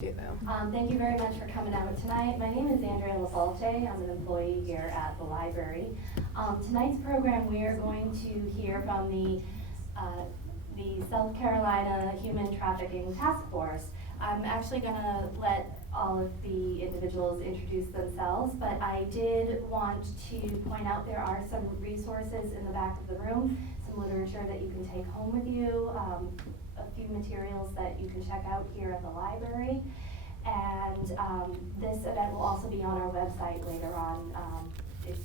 Thank you very much for coming out tonight. My name is Andrea LaFalte. I'm an employee here at the library. Tonight's program, we are going to hear from the South Carolina Human Trafficking Task Force. I'm actually going to let all of the individuals introduce themselves, but I did want to point out there are some resources in the back of the room, some literature that you can take home with you, a few materials that you can check out here at the library. And this event will also be on our website later on if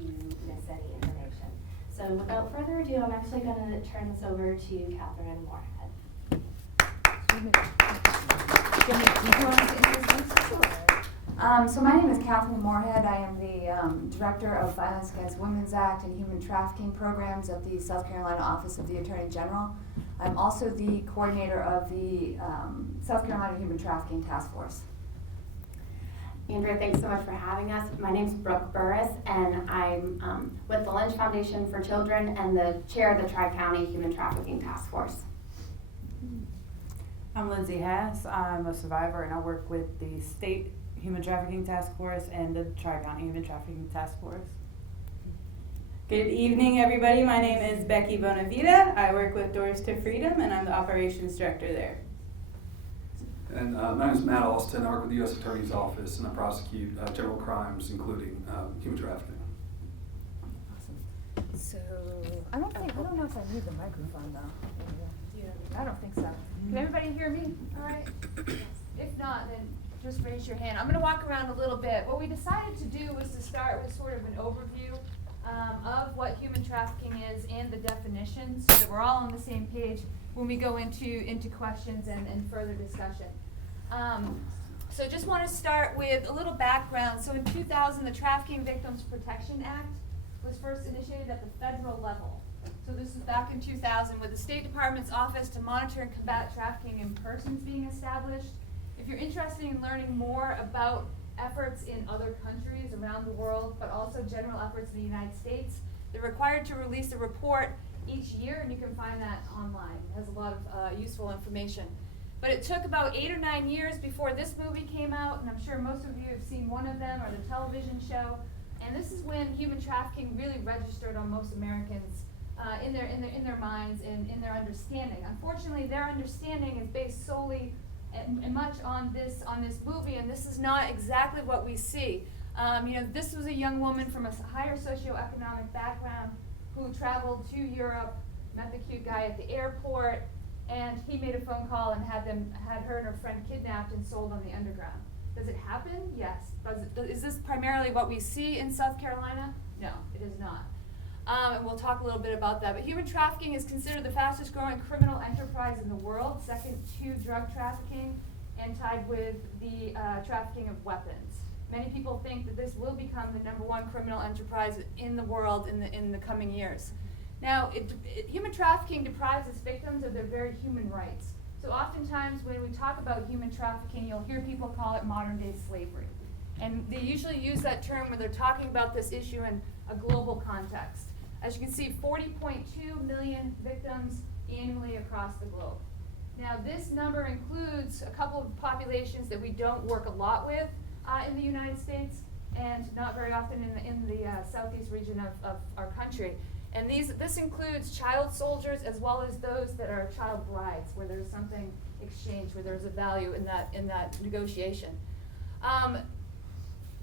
you miss any information. So without further ado, I'm actually going to turn this over to Catherine Moorhead. So my name is Catherine Moorhead. I am the Director of Violence Against Women's Act and Human Trafficking Programs at the South Carolina Office of the Attorney General. I'm also the coordinator of the South Carolina Human Trafficking Task Force. Andrea, thanks so much for having us. My name's Brooke Burris, and I'm with the Lynch Foundation for Children and the chair of the Tri-County Human Trafficking Task Force. I'm Lindsay Haas. I'm a survivor, and I work with the State Human Trafficking Task Force and the Tri-County Human Trafficking Task Force. Good evening, everybody. My name is Becky Bonavita. I work with Doors to Freedom, and I'm the operations director there. And my name is Matt Alston. I work with the U.S. Attorney's Office, and I prosecute general crimes, including human trafficking. Awesome. So I don't know if I need the microphone though. I don't think so. Can everybody hear me? All right. If not, then just raise your hand. I'm going to walk around a little bit. What we decided to do was to start with sort of an overview of what human trafficking is and the definition, so that we're all on the same page when we go into questions and further discussion. So just want to start with a little background. So in 2000, the Trafficking Victims Protection Act was first initiated at the federal level. So this is back in 2000 with the State Department's Office to Monitor and Combat Trafficking in Persons being established. If you're interested in learning more about efforts in other countries around the world, but also general efforts in the United States, they're required to release a report each year, and you can find that online. It has a lot of useful information. But it took about 8 or 9 years before this movie came out, and I'm sure most of you have seen one of them, or the television show. And this is when human trafficking really registered on most Americans in their minds and in their understanding. Unfortunately, their understanding is based solely and much on this movie, and this is not exactly what we see. This was a young woman from a higher socioeconomic background who traveled to Europe, met the cute guy at the airport, and he made a phone call and had her and her friend kidnapped and sold on the underground. Does it happen? Yes. Is this primarily what we see in South Carolina? No, it is not. And we'll talk a little bit about that. But human trafficking is considered the fastest growing criminal enterprise in the world, second to drug trafficking, and tied with the trafficking of weapons. Many people think that this will become the #1 criminal enterprise in the world in the coming years. Now, human trafficking deprives its victims of their very human rights. So oftentimes when we talk about human trafficking, you'll hear people call it modern-day slavery. And they usually use that term when they're talking about this issue in a global context. As you can see, 40.2 million victims annually across the globe. Now, this number includes a couple of populations that we don't work a lot with in the United States, and not very often in the southeast region of our country. And this includes child soldiers as well as those that are child brides, where there's something exchanged, where there's a value in that negotiation.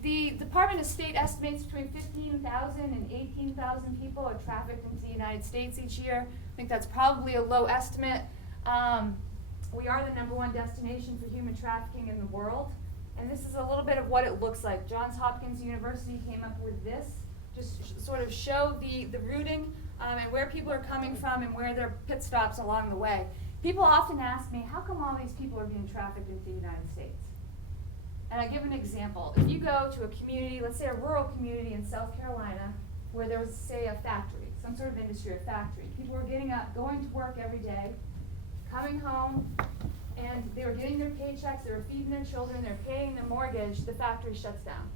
The Department of State estimates between 15,000 and 18,000 people are trafficked into the United States each year. I think that's probably a low estimate. We are the #1 destination for human trafficking in the world. And this is a little bit of what it looks like. Johns Hopkins University came up with this, just sort of show the routing and where people are coming from and where their pit stops along the way. People often ask me, how come all these people are being trafficked into the United States? And I give an example. If you go to a community, let's say a rural community in South Carolina, where there was, say, a factory, some sort of industry, a factory. People were getting up, going to work every day, coming home, and they were getting their paychecks, they were feeding their children, they're paying their mortgage, the factory shuts down.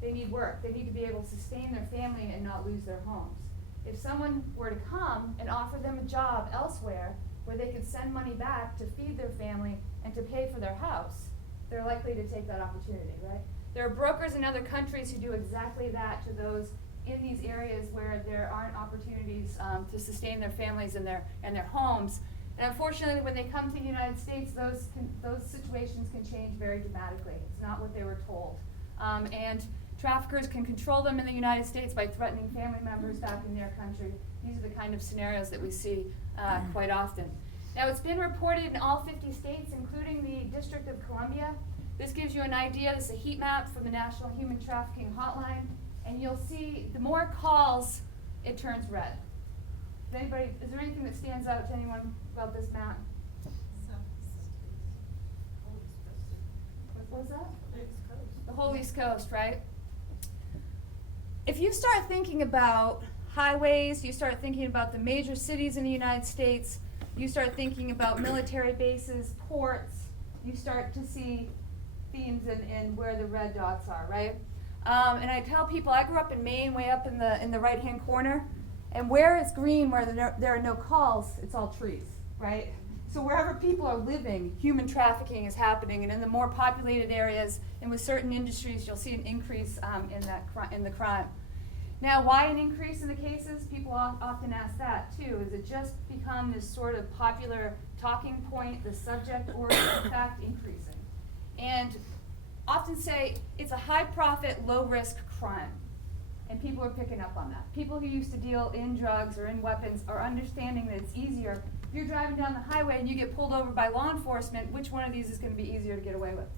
They need work. They need to be able to sustain their family and not lose their homes. If someone were to come and offer them a job elsewhere, where they could send money back to feed their family and to pay for their house, they're likely to take that opportunity, right? There are brokers in other countries who do exactly that to those in these areas where there aren't opportunities to sustain their families and their homes. And unfortunately, when they come to the United States, those situations can change very dramatically. It's not what they were told. And traffickers can control them in the United States by threatening family members back in their country. These are the kind of scenarios that we see quite often. Now, it's been reported in all 50 states, including the District of Columbia. This gives you an idea. This is a heat map from the National Human Trafficking Hotline. And you'll see the more calls, it turns red. Is there anything that stands out to anyone about this map? What was that? The whole East Coast, right? If you start thinking about highways, you start thinking about the major cities in the United States, you start thinking about military bases, ports, you start to see themes in where the red dots are, right? And I tell people, I grew up in Maine, way up in the right-hand corner, and where it's green, where there are no calls, it's all trees, right? So wherever people are living, human trafficking is happening, and in the more populated areas and with certain industries, you'll see an increase in the crime. Now, why an increase in the cases? People often ask that too. Is it just become this sort of popular talking point, the subject, or is it in fact increasing? And often say it's a high-profit, low-risk crime. And people are picking up on that. People who used to deal in drugs or in weapons are understanding that it's easier. If you're driving down the highway and you get pulled over by law enforcement, which one of these is going to be easier to get away with?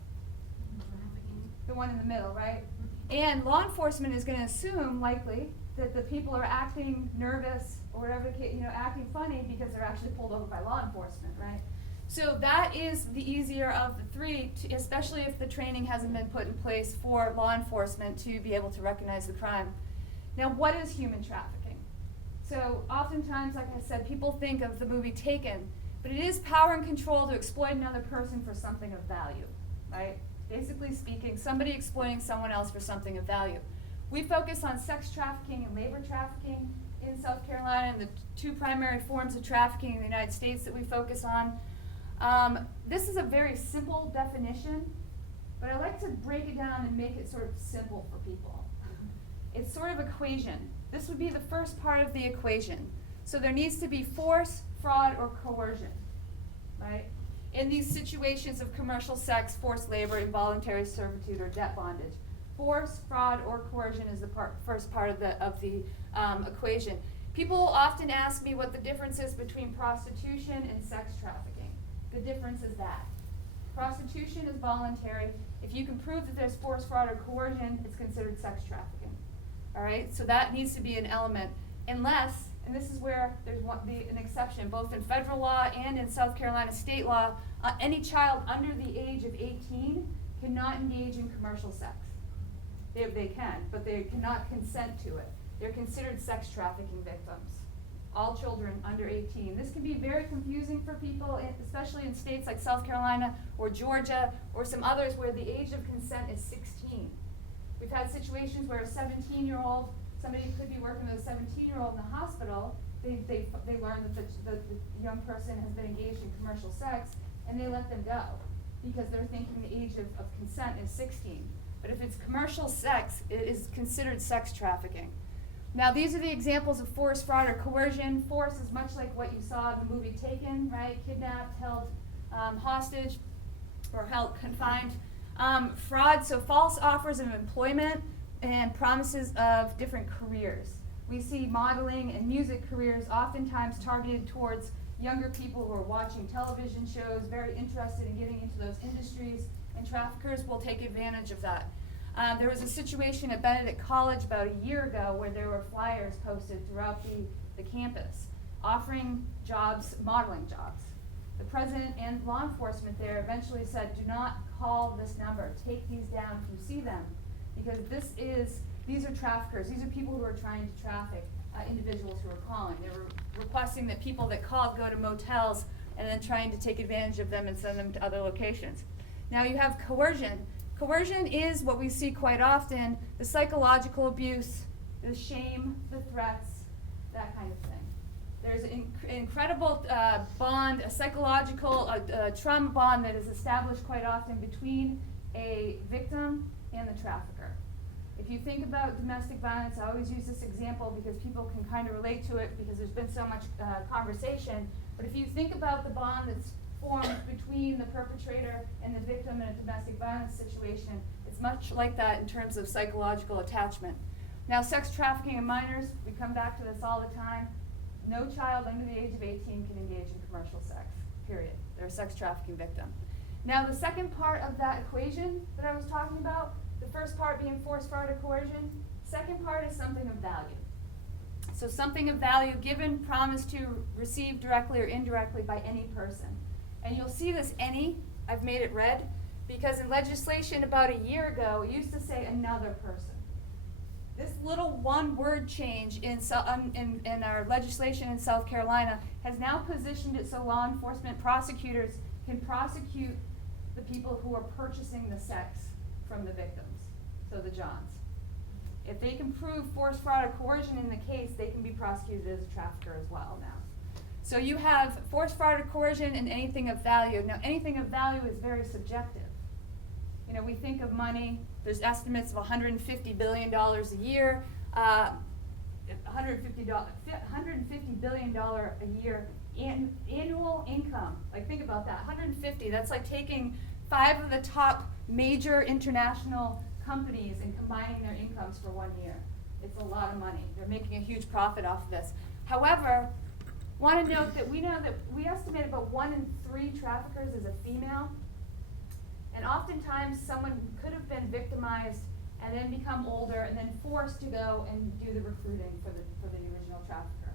The one in the middle, right? And law enforcement is going to assume, likely, that the people are acting nervous or whatever, acting funny because they're actually pulled over by law enforcement, right? So that is the easier of the three, especially if the training hasn't been put in place for law enforcement to be able to recognize the crime. Now, what is human trafficking? So oftentimes, like I said, people think of the movie Taken, but it is power and control to exploit another person for something of value, right? Basically speaking, somebody exploiting someone else for something of value. We focus on sex trafficking and labor trafficking in South Carolina, and the two primary forms of trafficking in the United States that we focus on. This is a very simple definition, but I like to break it down and make it sort of simple for people. It's sort of equation. This would be the first part of the equation. So there needs to be force, fraud, or coercion, right? In these situations of commercial sex, forced labor, involuntary servitude, or debt bondage. Force, fraud, or coercion is the first part of the equation. People often ask me what the difference is between prostitution and sex trafficking. The difference is that prostitution is voluntary. If you can prove that there's force, fraud, or coercion, it's considered sex trafficking. All right, so that needs to be an element, unless, and this is where there's an exception, both in federal law and in South Carolina state law, any child under the age of 18 cannot engage in commercial sex. They can, but they cannot consent to it. They're considered sex trafficking victims. All children under 18. This can be very confusing for people, especially in states like South Carolina or Georgia or some others where the age of consent is 16. We've had situations where a 17-year-old, somebody could be working with a 17-year-old in the hospital, they learn that the young person has been engaged in commercial sex, and they let them go because they're thinking the age of consent is 16. But if it's commercial sex, it is considered sex trafficking. Now, these are the examples of force, fraud, or coercion. Force is much like what you saw in the movie Taken, right? Kidnapped, held hostage, or held confined. Fraud, so false offers of employment and promises of different careers. We see modeling and music careers oftentimes targeted towards younger people who are watching television shows, very interested in getting into those industries, and traffickers will take advantage of that. There was a situation at Benedict College about a year ago where there were flyers posted throughout the campus offering jobs, modeling jobs. The president and law enforcement there eventually said, do not call this number. Take these down if you see them. Because these are traffickers. These are people who are trying to traffic individuals who are calling. They were requesting that people that called go to motels and then trying to take advantage of them and send them to other locations. Now you have coercion. Coercion is what we see quite often, the psychological abuse, the shame, the threats, that kind of thing. There's an incredible bond, a psychological trauma bond that is established quite often between a victim and the trafficker. If you think about domestic violence, I always use this example because people can kind of relate to it because there's been so much conversation. But if you think about the bond that's formed between the perpetrator and the victim in a domestic violence situation, it's much like that in terms of psychological attachment. Now, sex trafficking in minors, we come back to this all the time. No child under the age of 18 can engage in commercial sex, period. They're a sex trafficking victim. Now, the second part of that equation that I was talking about, the first part being force, fraud, or coercion, second part is something of value. So something of value given, promised to, received directly or indirectly by any person. And you'll see this any, I've made it red, because in legislation about a year ago, it used to say another person. This little one-word change in our legislation in South Carolina has now positioned it so law enforcement prosecutors can prosecute the people who are purchasing the sex from the victims, so the Johns. If they can prove force, fraud, or coercion in the case, they can be prosecuted as a trafficker as well now. So you have force, fraud, or coercion and anything of value. Now, anything of value is very subjective. You know, we think of money, there's estimates of $150 billion a year, $150 billion a year annual income. Like, think about that, 150, that's like taking 5 of the top major international companies and combining their incomes for 1 year. It's a lot of money. They're making a huge profit off of this. However, want to note that we estimate about 1 in 3 traffickers is a female. And oftentimes someone could have been victimized and then become older and then forced to go and do the recruiting for the original trafficker.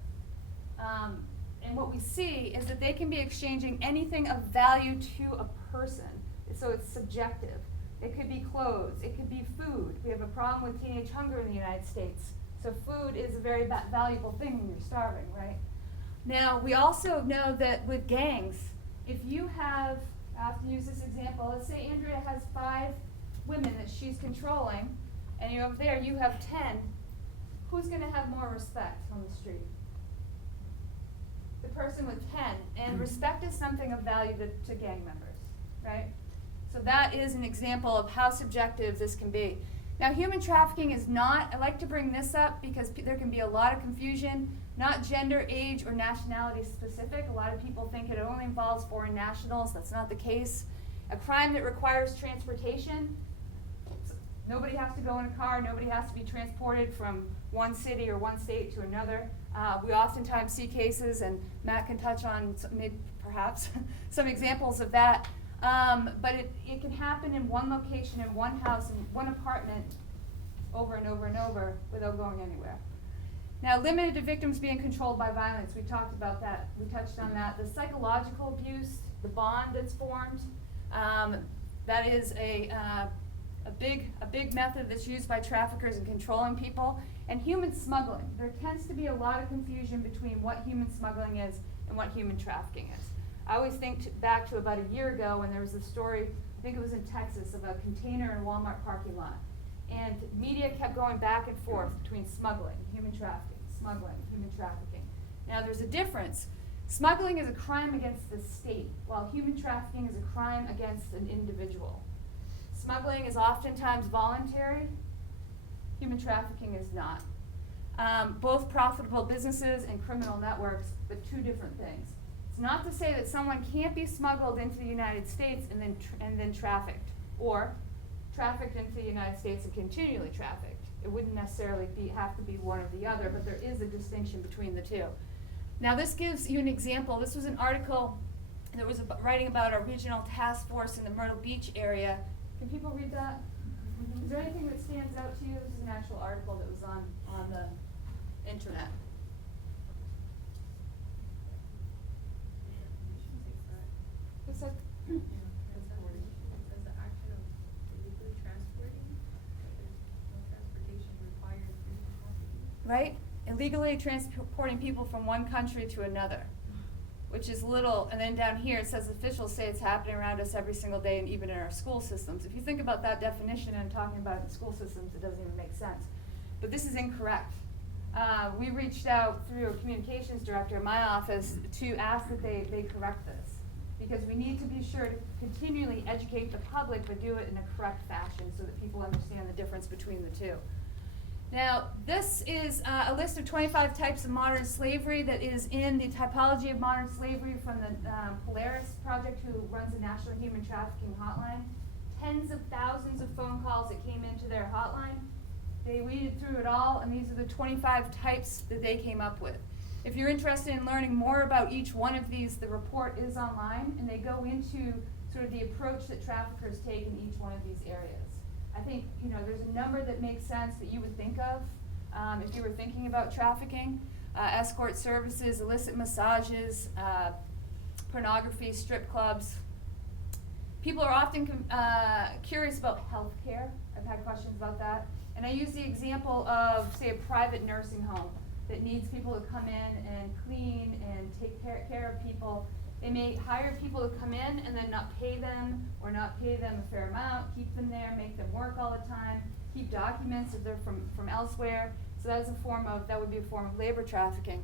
And what we see is that they can be exchanging anything of value to a person. So it's subjective. It could be clothes, it could be food. We have a problem with teenage hunger in the United States. So food is a very valuable thing when you're starving, right? Now, we also know that with gangs, if you have, I have to use this example, let's say Andrea has 5 women that she's controlling, and over there you have 10, who's going to have more respect on the street? The person with 10. And respect is something of value to gang members, right? So that is an example of how subjective this can be. Now, human trafficking is not, I like to bring this up because there can be a lot of confusion, not gender, age, or nationality specific. A lot of people think it only involves foreign nationals. That's not the case. A crime that requires transportation, nobody has to go in a car, nobody has to be transported from one city or one state to another. We oftentimes see cases, and Matt can touch on maybe perhaps some examples of that. But it can happen in one location, in one house, in one apartment, over and over and over without going anywhere. Now, limited to victims being controlled by violence, we talked about that. We touched on that. The psychological abuse, the bond that's formed, that is a big method that's used by traffickers in controlling people. And human smuggling. There tends to be a lot of confusion between what human smuggling is and what human trafficking is. I always think back to about a year ago when there was a story, I think it was in Texas, of a container in a Walmart parking lot. And media kept going back and forth between smuggling, human trafficking, smuggling, human trafficking. Now, there's a difference. Smuggling is a crime against the state, while human trafficking is a crime against an individual. Smuggling is oftentimes voluntary. Human trafficking is not. Both profitable businesses and criminal networks, but 2 different things. It's not to say that someone can't be smuggled into the United States and then trafficked, or trafficked into the United States and continually trafficked. It wouldn't necessarily have to be one or the other, but there is a distinction between the 2. Now, this gives you an example. This was an article that was writing about a regional task force in the Myrtle Beach area. Can people read that? Is there anything that stands out to you? This is an actual article that was on the internet. What's that? Right? Illegally transporting people from one country to another, which is little. And then down here it says officials say it's happening around us every single day and even in our school systems. If you think about that definition and talking about it in school systems, it doesn't even make sense. But this is incorrect. we reached out through a communications director in my office to ask that they correct this. Because we need to be sure to continually educate the public, but do it in a correct fashion so that people understand the difference between the two. Now, this is a list of 25 types of modern slavery that is in the Typology of Modern Slavery from the Polaris Project, who runs the National Human Trafficking Hotline. Tens of thousands of phone calls that came into their hotline. They weeded through it all, and these are the 25 types that they came up with. If you're interested in learning more about each one of these, the report is online, and they go into sort of the approach that traffickers take in each one of these areas. I think, there's a number that makes sense that you would think of if you were thinking about trafficking. Escort services, illicit massages, pornography, strip clubs. People are often curious about health care. I've had questions about that. And I use the example of, say, a private nursing home that needs people to come in and clean and take care of people. They may hire people to come in and then not pay them, or not pay them a fair amount, keep them there, make them work all the time, keep documents if they're from elsewhere. So that would be a form of labor trafficking.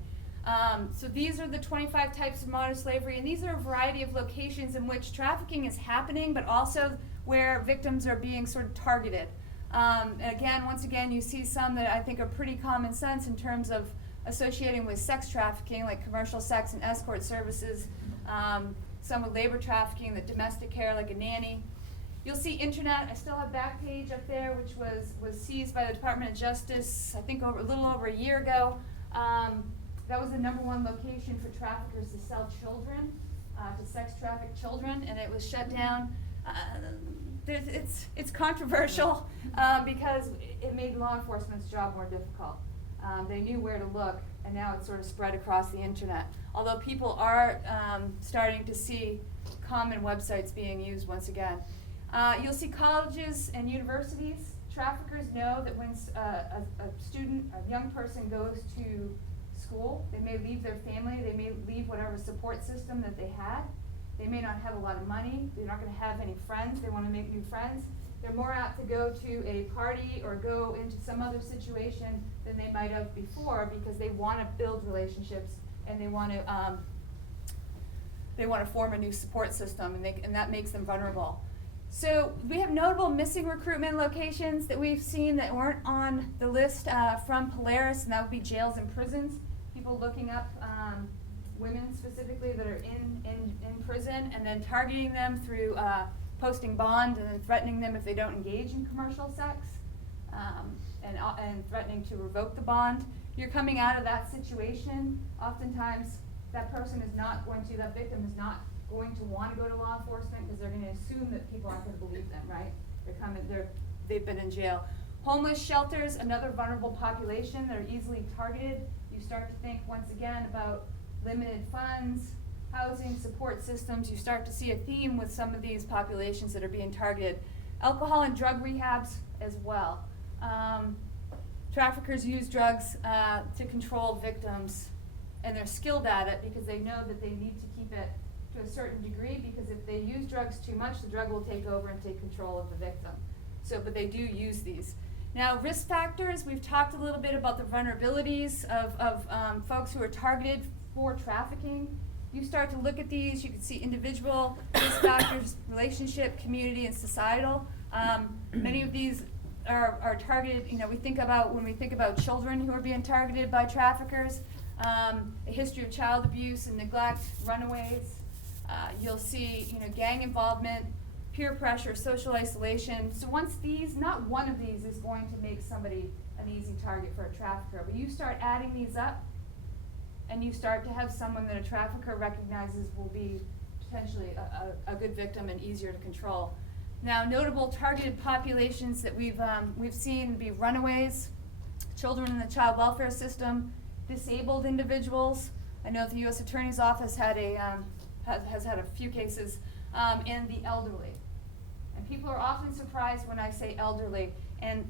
So these are the 25 types of modern slavery, and these are a variety of locations in which trafficking is happening, but also where victims are being sort of targeted. Once again, you see some that I think are pretty common sense in terms of associating with sex trafficking, like commercial sex and escort services. Some with labor trafficking, the domestic care, like a nanny. You'll see internet. I still have Backpage up there, which was seized by the Department of Justice, I think a little over a year ago. That was the #1 location for traffickers to sell children, to sex traffic children, and it was shut down. It's controversial because it made law enforcement's job more difficult. They knew where to look, and now it's sort of spread across the internet. Although people are starting to see common websites being used once again. You'll see colleges and universities. Traffickers know that when a young person goes to school, they may leave their family, they may leave whatever support system that they had. They may not have a lot of money, they're not going to have any friends, they want to make new friends. They're more apt to go to a party or go into some other situation than they might have before, because they want to build relationships and they want to form a new support system, and that makes them vulnerable. So we have notable missing recruitment locations that we've seen that weren't on the list from Polaris, and that would be jails and prisons. People looking up women specifically that are in prison, and then targeting them through posting bond and then threatening them if they don't engage in commercial sex, and threatening to revoke the bond. You're coming out of that situation. Oftentimes, that victim is not going to want to go to law enforcement because they're going to assume that people aren't going to believe them, right? They've been in jail. Homeless shelters, another vulnerable population that are easily targeted. You start to think once again about limited funds, housing, support systems. You start to see a theme with some of these populations that are being targeted. Alcohol and drug rehabs as well. Traffickers use drugs to control victims, and they're skilled at it because they know that they need to keep it to a certain degree, because if they use drugs too much, the drug will take over and take control of the victim. But they do use these. Now, risk factors, we've talked a little bit about the vulnerabilities of folks who are targeted for trafficking. You start to look at these, you can see individual risk factors, relationship, community, and societal. Many of these are targeted, when we think about children who are being targeted by traffickers, a history of child abuse and neglect, runaways. You'll see, gang involvement, peer pressure, social isolation. So not one of these is going to make somebody an easy target for a trafficker, but you start adding these up, and you start to have someone that a trafficker recognizes will be potentially a good victim and easier to control. Now, notable targeted populations that we've seen be runaways, children in the child welfare system, disabled individuals. I know the U.S. Attorney's Office has had a few cases, and the elderly. And people are often surprised when I say elderly, and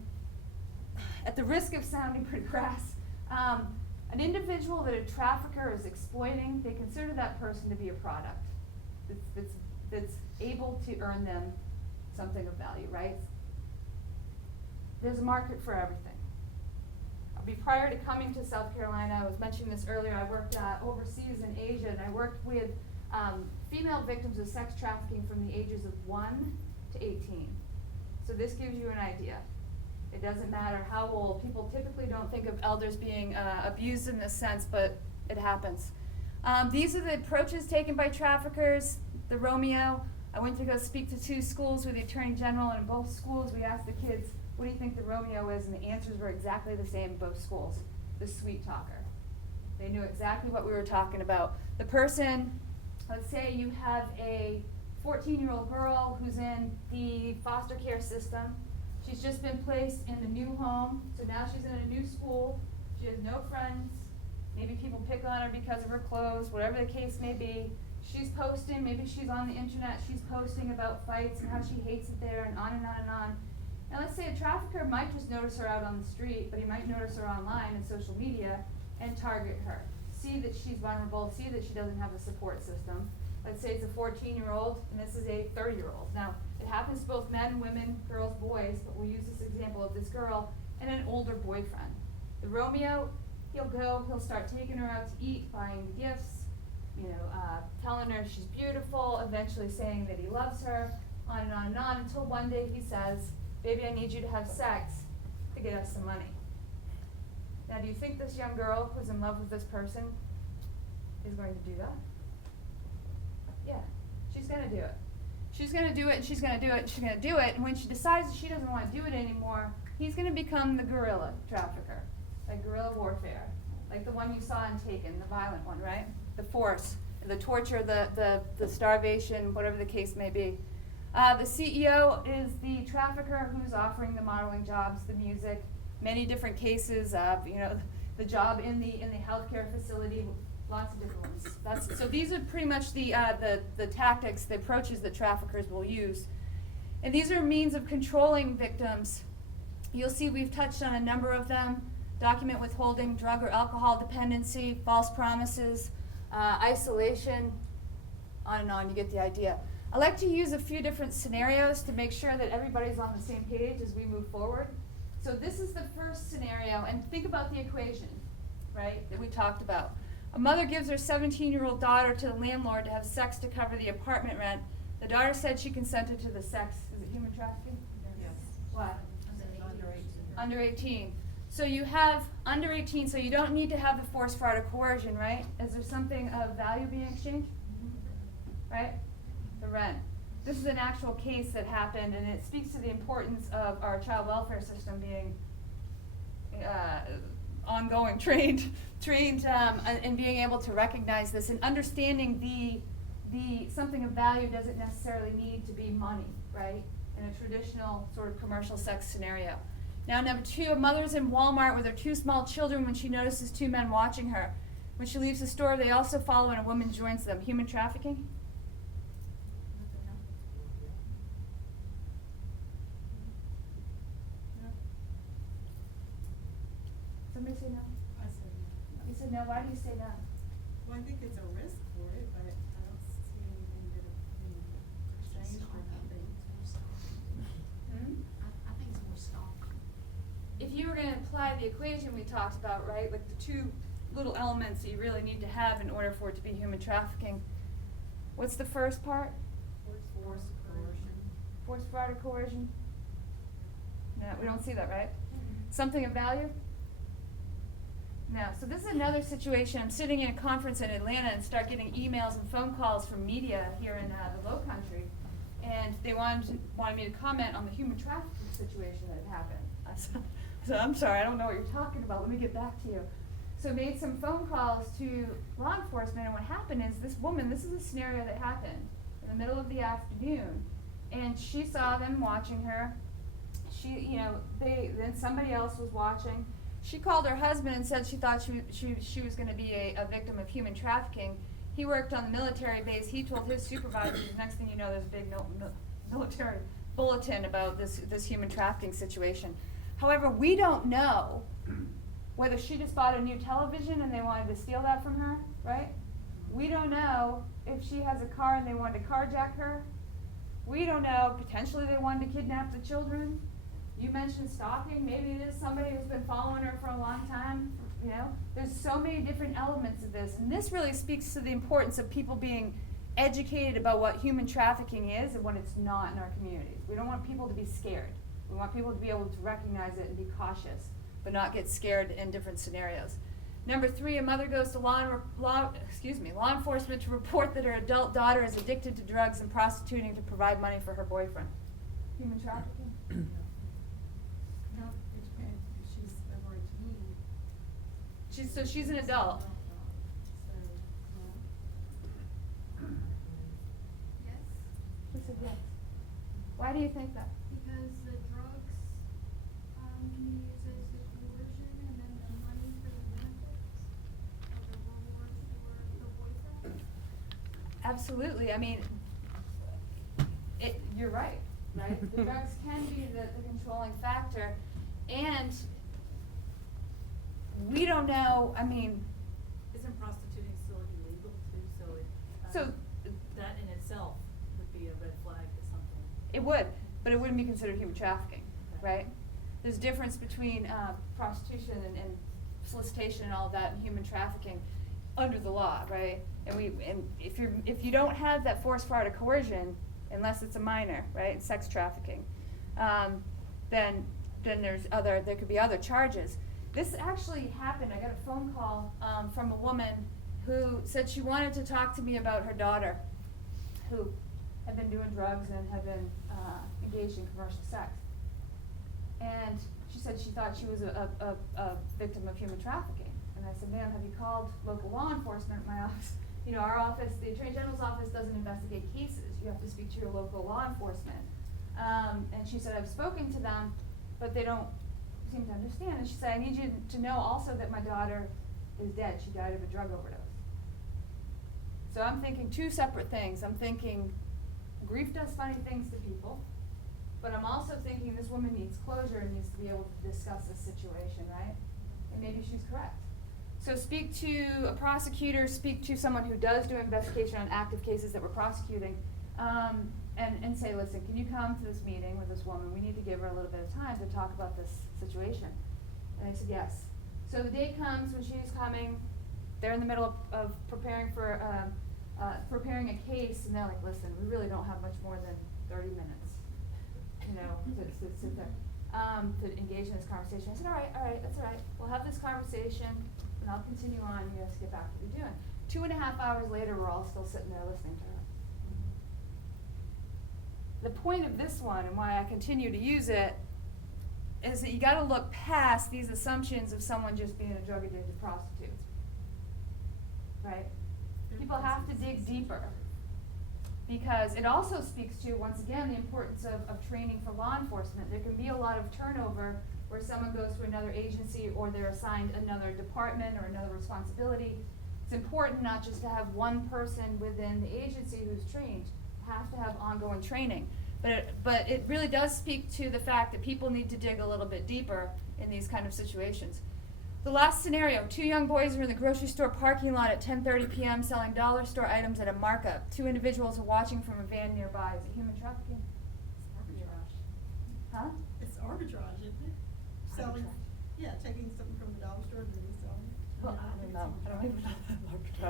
at the risk of sounding pretty crass, an individual that a trafficker is exploiting, they consider that person to be a product that's able to earn them something of value, right? There's a market for everything. Prior to coming to South Carolina, I was mentioning this earlier, I worked overseas in Asia, and I worked with female victims of sex trafficking from the ages of 1 to 18. So this gives you an idea. It doesn't matter how old. People typically don't think of elders being abused in this sense, but it happens. These are the approaches taken by traffickers. The Romeo, I went to go speak to 2 schools with the Attorney General, and in both schools we asked the kids, what do you think the Romeo is? And the answers were exactly the same in both schools. The sweet talker. They knew exactly what we were talking about. The person, let's say you have a 14-year-old girl who's in the foster care system. She's just been placed in a new home, so now she's in a new school. She has no friends. Maybe people pick on her because of her clothes, whatever the case may be. She's posting, maybe she's on the internet, she's posting about fights and how she hates it there, and on and on and on. Now let's say a trafficker might just notice her out on the street, but he might notice her online and social media and target her. See that she's vulnerable, see that she doesn't have a support system. Let's say it's a 14-year-old and this is a 30-year-old. Now, it happens to both men, women, girls, boys, but we'll use this example of this girl and an older boyfriend. The Romeo, he'll start taking her out to eat, buying gifts, telling her she's beautiful, eventually saying that he loves her, on and on, until one day he says, baby, I need you to have sex to get us some money. Now, do you think this young girl who's in love with this person is going to do that? Yeah, she's going to do it. She's going to do it, and she's going to do it, and she's going to do it, and when she decides she doesn't want to do it anymore, he's going to become the guerrilla trafficker, like guerrilla warfare, like the one you saw in Taken, the violent one, right? The force, the torture, the starvation, whatever the case may be. The CEO is the trafficker who's offering the modeling jobs, the music, many different cases of, the job in the healthcare facility, lots of different ones. So these are pretty much the tactics, the approaches that traffickers will use. And these are means of controlling victims. You'll see we've touched on a number of them: document withholding, drug or alcohol dependency, false promises, isolation, on and on, you get the idea. I like to use a few different scenarios to make sure that everybody's on the same page as we move forward. So this is the first scenario, and think about the equation, right, that we talked about. A mother gives her 17-year-old daughter to the landlord to have sex to cover the apartment rent. The daughter said she consented to the sex. Is it human trafficking? Yes. What? Under 18. Under 18. So you have under 18, so you don't need to have the force, fraud, or coercion, right? Is there something of value being exchanged? Right? The rent. This is an actual case that happened, and it speaks to the importance of our child welfare system being ongoing, trained, and being able to recognize this and understanding the something of value doesn't necessarily need to be money, right? In a traditional sort of commercial sex scenario. Now, number 2, a mother's in Walmart with her 2 small children when she notices 2 men watching her. When she leaves the store, they also follow and a woman joins them. Human trafficking? No? Somebody say no? I said no. You said no. Why do you say no? Well, I think it's a risk for it, but I don't see anything that in exchange for nothing. Hmm? I think it's more stalking. If you were going to apply the equation we talked about, right, like the 2 little elements that you really need to have in order for it to be human trafficking, what's the first part? Force, coercion. Force, fraud, or coercion? No, we don't see that, right? Something of value? No. So this is another situation. I'm sitting in a conference in Atlanta and start getting emails and phone calls from media here in the Low Country, and they wanted me to comment on the human trafficking situation that had happened. I said, I'm sorry, I don't know what you're talking about. Let me get back to you. So made some phone calls to law enforcement, and what happened is this woman, this is a scenario that happened in the middle of the afternoon, and she saw them watching her. Then somebody else was watching. She called her husband and said she thought she was going to be a victim of human trafficking. He worked on the military base. He told his supervisors, next thing you know, there's a big military bulletin about this human trafficking situation. However, we don't know whether she just bought a new television and they wanted to steal that from her, right? We don't know if she has a car and they wanted to carjack her. We don't know, potentially they wanted to kidnap the children. You mentioned stalking, maybe it is somebody who's been following her for a long time, you know? There's so many different elements of this, and this really speaks to the importance of people being educated about what human trafficking is and what it's not in our communities. We don't want people to be scared. We want people to be able to recognize it and be cautious, but not get scared in different scenarios. Number 3, a mother goes to law enforcement to report that her adult daughter is addicted to drugs and prostituting to provide money for her boyfriend. Human trafficking? No, it depends, if she's over a teen. So she's an adult. So, Yes, She said yes. Why do you think that? because the drugs, can be used as the coercion and then the money for the benefits or the reward for the boyfriend. Absolutely. I mean, you're right, right? The drugs can be the controlling factor, and we don't know, I mean, Isn't prostituting still illegal too, so it, so that in itself would be a red flag to something? it would, but it wouldn't be considered human trafficking, right? There's a difference between prostitution and solicitation and all of that and human trafficking under the law, right? And if you don't have that force, fraud, or coercion, unless it's a minor, right, and sex trafficking, then there could be other charges. This actually happened. I got a phone call from a woman who said she wanted to talk to me about her daughter, who had been doing drugs and had been engaged in commercial sex. And she said she thought she was a victim of human trafficking. And I said, ma'am, have you called local law enforcement? My office, you know, our office, the Attorney General's office doesn't investigate cases. You have to speak to your local law enforcement. And she said, I've spoken to them, but they don't seem to understand. And she said, I need you to know also that my daughter is dead. She died of a drug overdose. So I'm thinking 2 separate things. I'm thinking grief does funny things to people, but I'm also thinking this woman needs closure and needs to be able to discuss this situation, right? And maybe she's correct. So speak to a prosecutor, speak to someone who does do investigation on active cases that we're prosecuting, and say, listen, can you come to this meeting with this woman? We need to give her a little bit of time to talk about this situation. And they said yes. So the day comes when she's coming, they're in the middle of preparing for preparing a case, and they're like, listen, we really don't have much more than 30 minutes, you know, to sit there, to engage in this conversation. I said, all right, that's all right. We'll have this conversation, and I'll continue on. You guys get back to what you're doing. 2.5 hours later, we're all still sitting there listening to her. The point of this one, and why I continue to use it, is that you gotta look past these assumptions of someone just being a drug addicted prostitute. Right? People have to dig deeper. Because it also speaks to, once again, the importance of training for law enforcement. There can be a lot of turnover where someone goes to another agency or they're assigned another department or another responsibility. It's important not just to have one person within the agency who's trained, have to have ongoing training. But it really does speak to the fact that people need to dig a little bit deeper in these kind of situations. The last scenario, 2 young boys are in the grocery store parking lot at 10:30 p.m. selling dollar store items at a markup. 2 individuals are watching from a van nearby. Is it human trafficking? Huh? It's arbitrage, isn't it? Selling, yeah, taking something from the dollar store and then reselling it. Well, I don't know. I don't even know that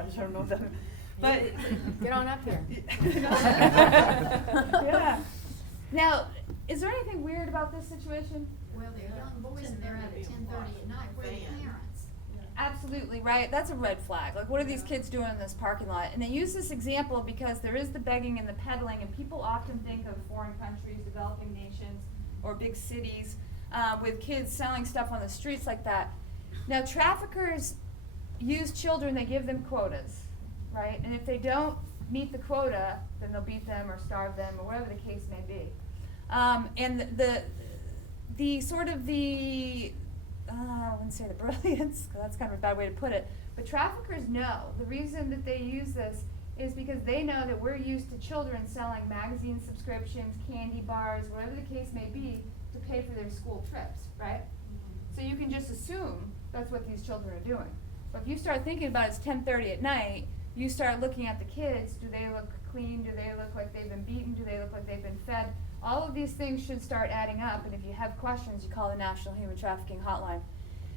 arbitrage. I don't know that. But Get on up here. yeah. Now, is there anything weird about this situation? Well, they're young boys and they're out at 10:30 at night, where are the parents? Absolutely, right? That's a red flag. Like, what are these kids doing in this parking lot? And they use this example because there is the begging and the peddling, and people often think of foreign countries, developing nations, or big cities with kids selling stuff on the streets like that. Now, traffickers use children, they give them quotas, right? And if they don't meet the quota, then they'll beat them or starve them or whatever the case may be. And the sort of the, I wouldn't say the brilliance, because that's kind of a bad way to put it, but traffickers know the reason that they use this is because they know that we're used to children selling magazine subscriptions, candy bars, whatever the case may be, to pay for their school trips, right? So you can just assume that's what these children are doing. But if you start thinking about it's 10:30 at night, you start looking at the kids. Do they look clean? Do they look like they've been beaten? Do they look like they've been fed? All of these things should start adding up, and if you have questions, you call the National Human Trafficking Hotline.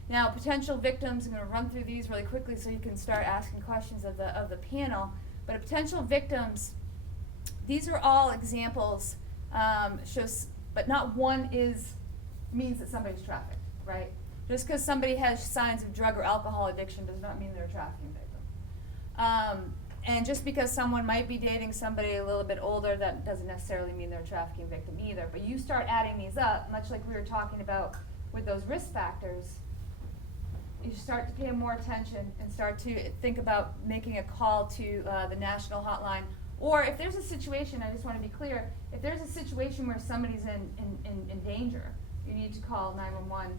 Now, potential victims, I'm going to run through these really quickly so you can start asking questions of the panel. But potential victims, these are all examples, but not one means that somebody's trafficked, right? Just because somebody has signs of drug or alcohol addiction does not mean they're a trafficking victim. And just because someone might be dating somebody a little bit older, that doesn't necessarily mean they're a trafficking victim either. But you start adding these up, much like we were talking about with those risk factors, you start to pay more attention and start to think about making a call to the national hotline. Or if there's a situation, I just want to be clear, if there's a situation where somebody's in danger, you need to call 911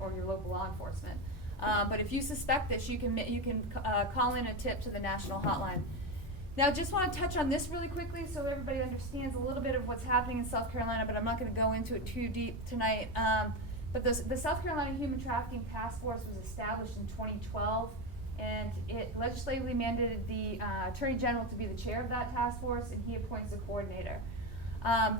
or your local law enforcement. But if you suspect this, you can call in a tip to the national hotline. Now, just want to touch on this really quickly so everybody understands a little bit of what's happening in South Carolina, but I'm not going to go into it too deep tonight. But the South Carolina Human Trafficking Task Force was established in 2012, and it legislatively mandated the Attorney General to be the chair of that task force, and he appoints a coordinator.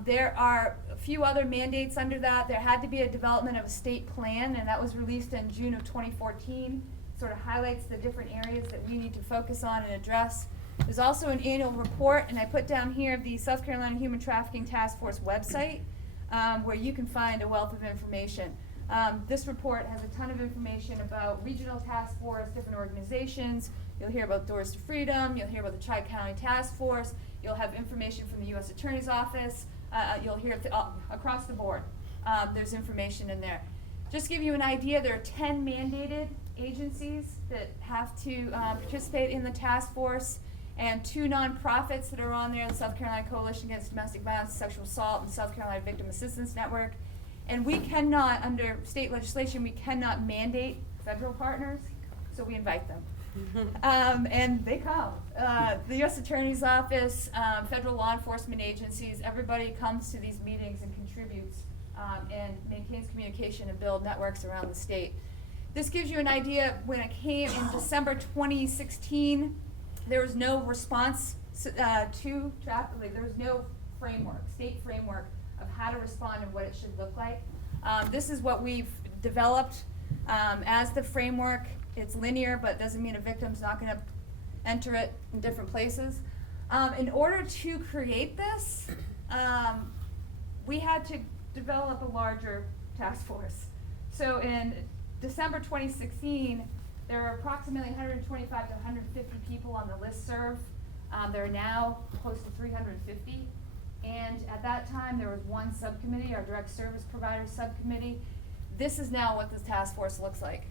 There are a few other mandates under that. There had to be a development of a state plan, and that was released in June of 2014. Sort of highlights the different areas that we need to focus on and address. There's also an annual report, and I put down here the South Carolina Human Trafficking Task Force website, where you can find a wealth of information. This report has a ton of information about regional task force, different organizations. You'll hear about Doors to Freedom. You'll hear about the Tri-County Task Force. You'll have information from the U.S. Attorney's Office. You'll hear across the board. There's information in there. Just to give you an idea, there are 10 mandated agencies that have to participate in the task force, and 2 nonprofits that are on there, the South Carolina Coalition Against Domestic Violence and Sexual Assault and South Carolina Victim Assistance Network. And we cannot, under state legislation, we cannot mandate federal partners, so we invite them. And they come. The U.S. Attorney's Office, federal law enforcement agencies, everybody comes to these meetings and contributes and maintains communication and build networks around the state. This gives you an idea. When it came in December 2016, there was no response to trafficking. There was no framework, state framework of how to respond and what it should look like. This is what we've developed as the framework. It's linear, but doesn't mean a victim's not going to enter it in different places. In order to create this, we had to develop a larger task force. So in December 2016, there are approximately 125 to 150 people on the listserv. There are now close to 350. And at that time, there was one subcommittee, our direct service provider subcommittee. This is now what this task force looks like.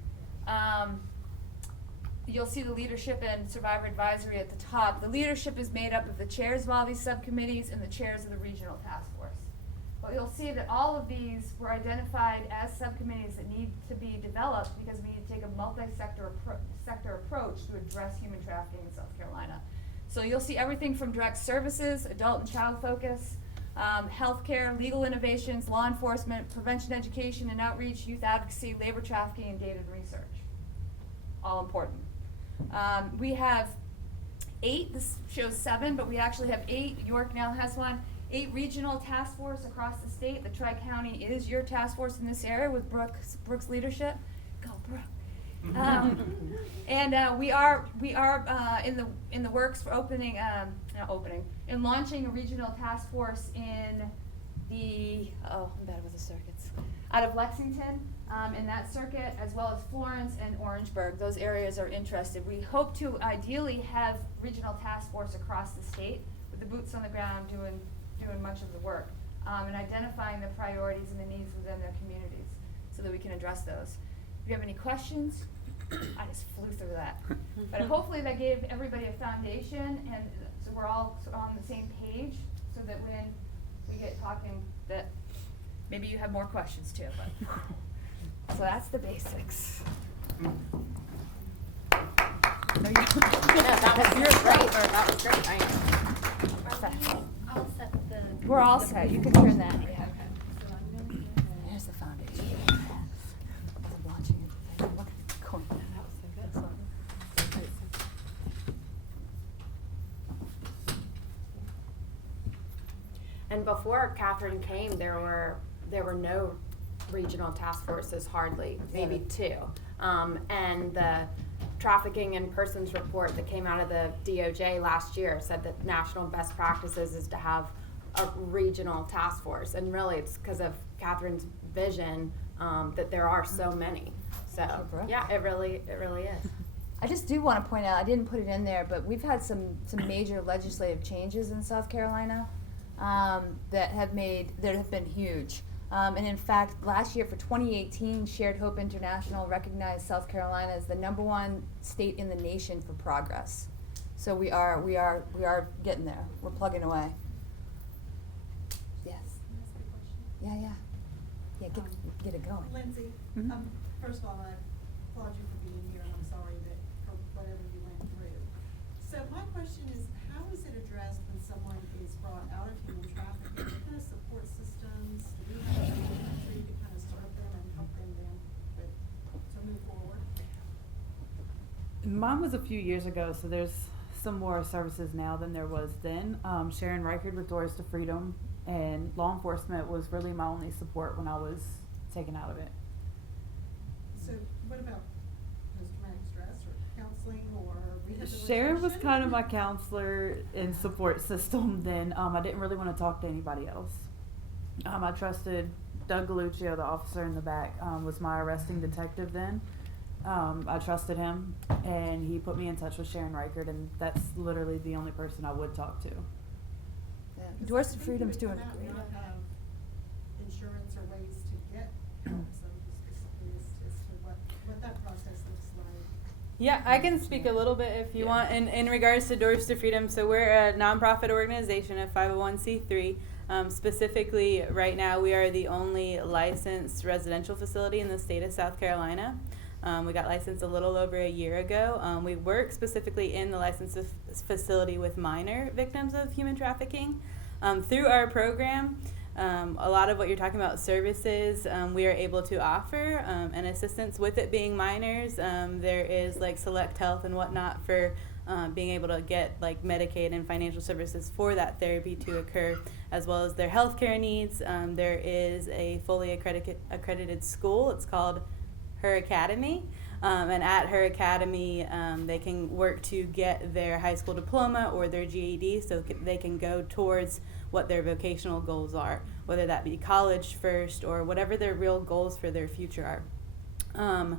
You'll see the leadership and survivor advisory at the top. The leadership is made up of the chairs of all these subcommittees and the chairs of the regional task force. But you'll see that all of these were identified as subcommittees that need to be developed because we need to take a multi-sector approach to address human trafficking in South Carolina. So you'll see everything from direct services, adult and child focus, healthcare, legal innovations, law enforcement, prevention education and outreach, youth advocacy, labor trafficking, and data and research. All important. We have 8, this shows 7, but we actually have 8. York now has one. 8 regional task force across the state. The Tri-County is your task force in this area with Brooke's leadership. Go Brooke. And we are in the works for in launching a regional task force in I'm bad with the circuits, out of Lexington, in that circuit, as well as Florence and Orangeburg. Those areas are interested. We hope to ideally have regional task force across the state with the boots on the ground doing much of the work and identifying the priorities and the needs within their communities so that we can address those. If you have any questions, I just flew through that. But hopefully that gave everybody a foundation, and so we're all on the same page so that when we get talking that maybe you have more questions too. But so that's the basics. That was great. I'll set the. We're all set. You can turn that. Yeah. So I'm gonna go ahead. There's the foundation. I was watching it. Look at the corner. And And before Catherine came, there were no regional task forces, hardly, maybe two. And the trafficking in persons report that came out of the DOJ last year said that national best practices is to have a regional task force. And really, it's because of Catherine's vision that there are so many. So, yeah, it really is. I just do want to point out, I didn't put it in there, but we've had some major legislative changes in South Carolina that have been huge. And in fact, last year for 2018, Shared Hope International recognized South Carolina as the #1 state in the nation for progress. So we are getting there. We're plugging away. Yes. Can I ask a question? Yeah, get it going. Lindsay, Mhm. first of all, I applaud you for being here, and I'm sorry for whatever you went through. So my question is, how is it addressed when someone is brought out of human trafficking? What kind of support systems do we have in the country to kind of serve them and help them to move forward? Mine was a few years ago, so there's some more services now than there was then. Sharon Reichard with Doors to Freedom, and law enforcement was really my only support when I was taken out of it. So what about post-traumatic stress or counseling or rehabilitation? Sharon was kind of my counselor and support system then. I didn't really want to talk to anybody else. I trusted Doug Galuccio, the officer in the back, was my arresting detective then. I trusted him, and he put me in touch with Sharon Reichard, and that's literally the only person I would talk to. Yeah. 'Cause Doors I to think Freedom's you would doing come out great. and not have insurance or ways to get help, so I'm just curious as to what that process looks like. Yeah, I can speak a little bit if you want in regards to Doors to Freedom. So we're a nonprofit organization, a 501c3. Specifically, right now, we are the only licensed residential facility in the state of South Carolina. We got licensed a little over a year ago. We work specifically in the licensed facility with minor victims of human trafficking. Through our program, a lot of what you're talking about services, we are able to offer and assistance with it being minors. There is like Select Health and whatnot for being able to get like Medicaid and financial services for that therapy to occur, as well as their healthcare needs. There is a fully accredited school. It's called Her Academy. And at Her Academy, they can work to get their high school diploma or their GED, so they can go towards what their vocational goals are, whether that be college first or whatever their real goals for their future are.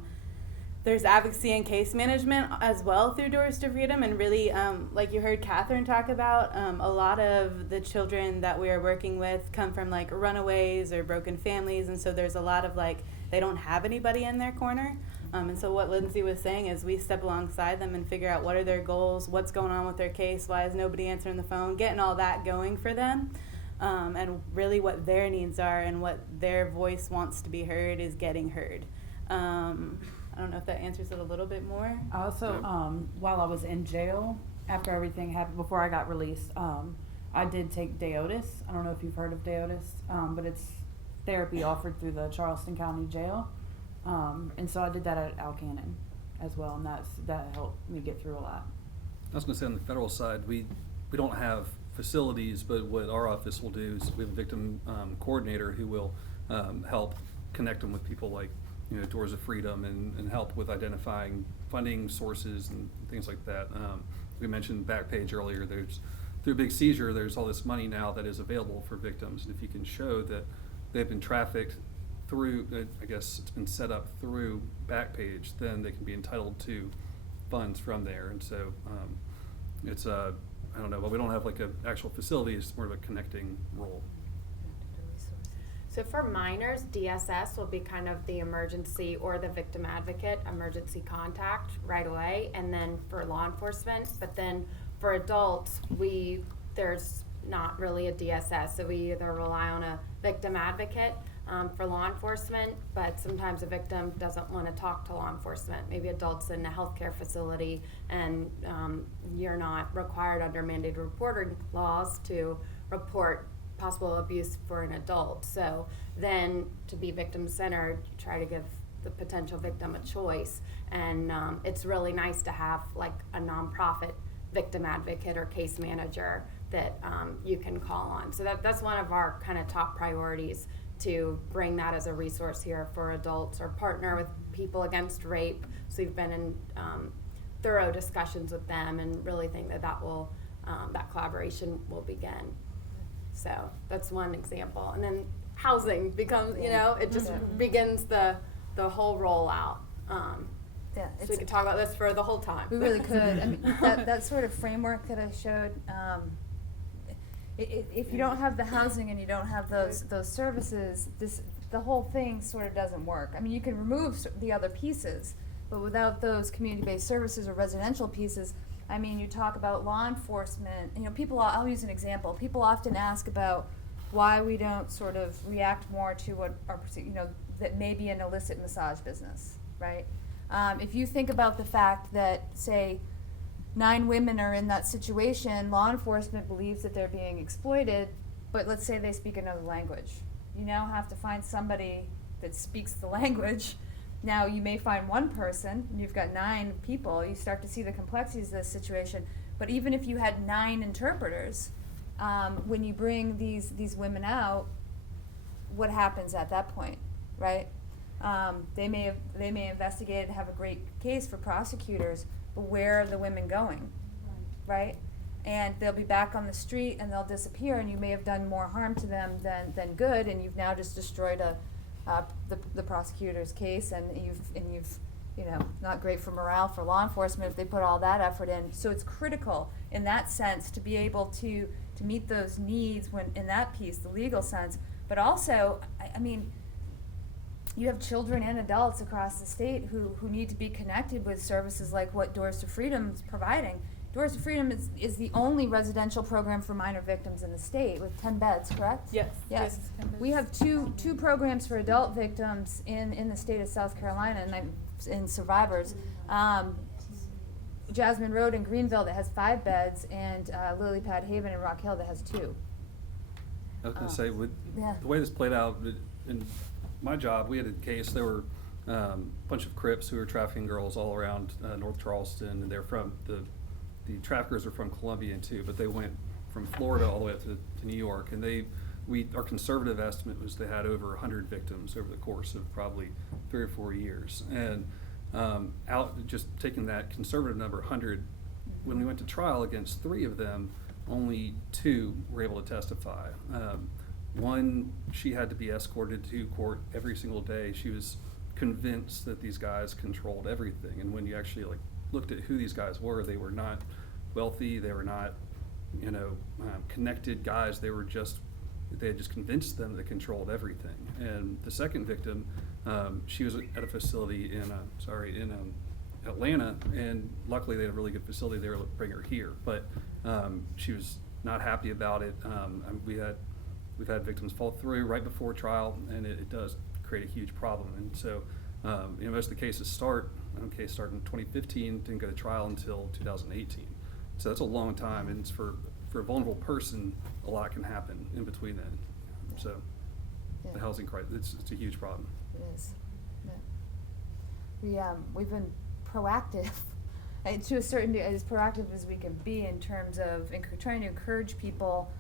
There's advocacy and case management as well through Doors to Freedom, and really, like you heard Catherine talk about, a lot of the children that we are working with come from like runaways or broken families, and so there's a lot of like, they don't have anybody in their corner. And so what Lindsay was saying is we step alongside them and figure out what are their goals, what's going on with their case, why is nobody answering the phone, getting all that going for them, and really what their needs are and what their voice wants to be heard is getting heard. I don't know if that answers it a little bit more. I also, while I was in jail, after everything happened, before I got released, I did take Deotis. I don't know if you've heard of Deotis, but it's therapy offered through the Charleston County Jail. And so I did that at Alcannon as well, and that helped me get through a lot. I was going to say on the federal side, we don't have facilities, but what our office will do is we have a victim coordinator who will help connect them with people like Doors of Freedom and help with identifying funding sources and things like that. We mentioned Backpage earlier. Through a big seizure, there's all this money now that is available for victims, and if you can show that they've been trafficked through, I guess it's been set up through Backpage, then they can be entitled to funds from there. And so it's I don't know, but we don't have like an actual facility. It's more of a connecting role. So for minors, DSS will be kind of the emergency or the victim advocate, emergency contact right away, and then for law enforcement. But then for adults, there's not really a DSS, so we either rely on a victim advocate for law enforcement, but sometimes a victim doesn't want to talk to law enforcement. Maybe adults in a healthcare facility, and you're not required under mandated reporting laws to report possible abuse for an adult. So then, to be victim-centered, you try to give the potential victim a choice, and it's really nice to have like a nonprofit victim advocate or case manager that you can call on. So that's one of our kind of top priorities, to bring that as a resource here for adults, or partner with People Against Rape. So we've been in thorough discussions with them, and really think that will that collaboration will begin. So that's one example. And then housing becomes, it just begins the whole rollout. Yeah, So we could talk about this for the whole time. We really could. I mean, that sort of framework that I showed, if you don't have the housing and you don't have those services, the whole thing sort of doesn't work. I mean, you can remove the other pieces, but without those community-based services or residential pieces, I mean, you talk about law enforcement, people, I'll use an example. People often ask about why we don't sort of react more to what that may be an illicit massage business, right? If you think about the fact that, say, 9 women are in that situation, law enforcement believes that they're being exploited, but let's say they speak another language. You now have to find somebody that speaks the language. Now you may find one person, and you've got 9 people, you start to see the complexities of this situation. But even if you had 9 interpreters, when you bring these women out, what happens at that point, right? They may investigate and have a great case for prosecutors, but where are the women going, right? And they'll be back on the street and they'll disappear, and you may have done more harm to them than good, and you've now just destroyed the prosecutor's case, and you've not great for morale for law enforcement if they put all that effort in. So it's critical in that sense to be able to meet those needs in that piece, the legal sense, but also, I mean, you have children and adults across the state who need to be connected with services like what Doors to Freedom is providing. Doors to Freedom is the only residential program for minor victims in the state with 10 beds, correct? Yes. Yes. We have two programs for adult victims in the state of South Carolina, and in survivors. Jasmine Road in Greenville that has 5 beds, and Lily Pad Haven in Rock Hill that has 2. I was going to say, yeah. the way this played out, in my job, we had a case, there were a bunch of Crips who were trafficking girls all around North Charleston, and they're from, the traffickers are from Columbia too, but they went from Florida all the way up to New York, and our conservative estimate was they had over 100 victims over the course of probably 3 or 4 years. And just taking that conservative number, 100, when we went to trial against 3 of them, only 2 were able to testify. One, she had to be escorted to court every single day. She was convinced that these guys controlled everything. And when you actually looked at who these guys were, they were not wealthy. They were not, connected guys. They had just convinced them they controlled everything. And the second victim, she was at a facility in Atlanta, and luckily they had a really good facility. They were able to bring her here, but she was not happy about it. We've had victims fall through right before trial, and it does create a huge problem. And so, most of the cases start in 2015, didn't go to trial until 2018. So that's a long time, and it's for a vulnerable person, a lot can happen in between then. So the housing crisis, it's a huge problem. It is. Yeah. We've been proactive, and to a certain degree, as proactive as we can be in terms of trying to encourage people.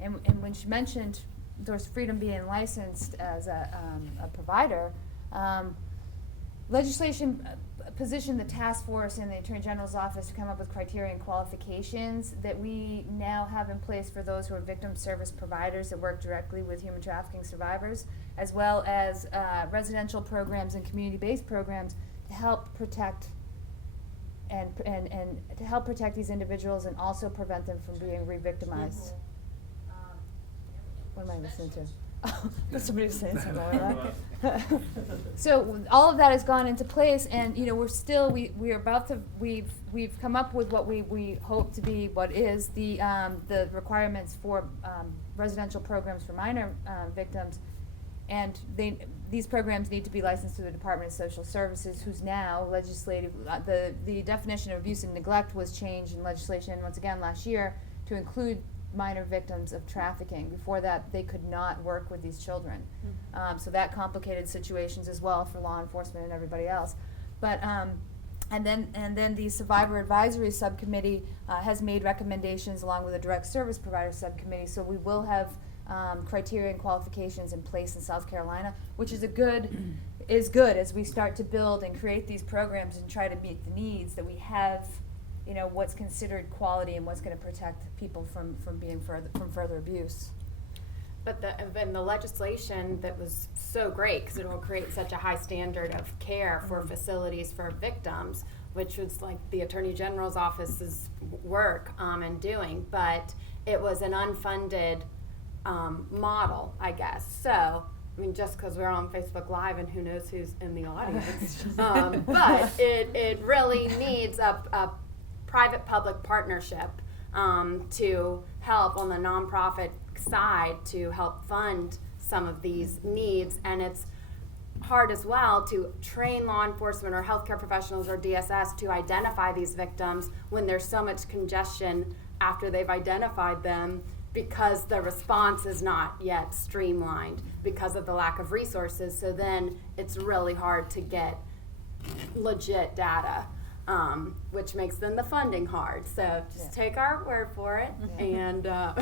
And when she mentioned Doors to Freedom being licensed as a provider, legislation positioned the task force in the Attorney General's office to come up with criteria and qualifications that we now have in place for those who are victim service providers that work directly with human trafficking survivors, as well as residential programs and community-based programs to help protect and to help protect these individuals and also prevent them from being re-victimized. What am I listening to? Oh, somebody saying something like that. So all of that has gone into place, and we've come up with what we hope to be what is the requirements for residential programs for minor victims, and these programs need to be licensed through the Department of Social Services, who's now legislative. The definition of abuse and neglect was changed in legislation once again last year to include minor victims of trafficking. Before that, they could not work with these children. So that complicated situations as well for law enforcement and everybody else. But And then the Survivor Advisory Subcommittee has made recommendations along with the Direct Service Provider Subcommittee. So we will have criteria and qualifications in place in South Carolina, which is good as we start to build and create these programs and try to meet the needs that we have. You know, what's considered quality and what's going to protect people from further abuse. But the legislation that was so great, because it will create such a high standard of care for facilities for victims, which was like the Attorney General's office's work and doing, but it was an unfunded model, I guess. So, I mean, just because we're on Facebook Live and who knows who's in the audience, but it really needs a private-public partnership to help on the nonprofit side to help fund some of these needs. And it's hard as well to train law enforcement or healthcare professionals or DSS to identify these victims when there's so much congestion after they've identified them, because the response is not yet streamlined because of the lack of resources. So then it's really hard to get legit data. Which makes then the funding hard. So just take our word for it. And no,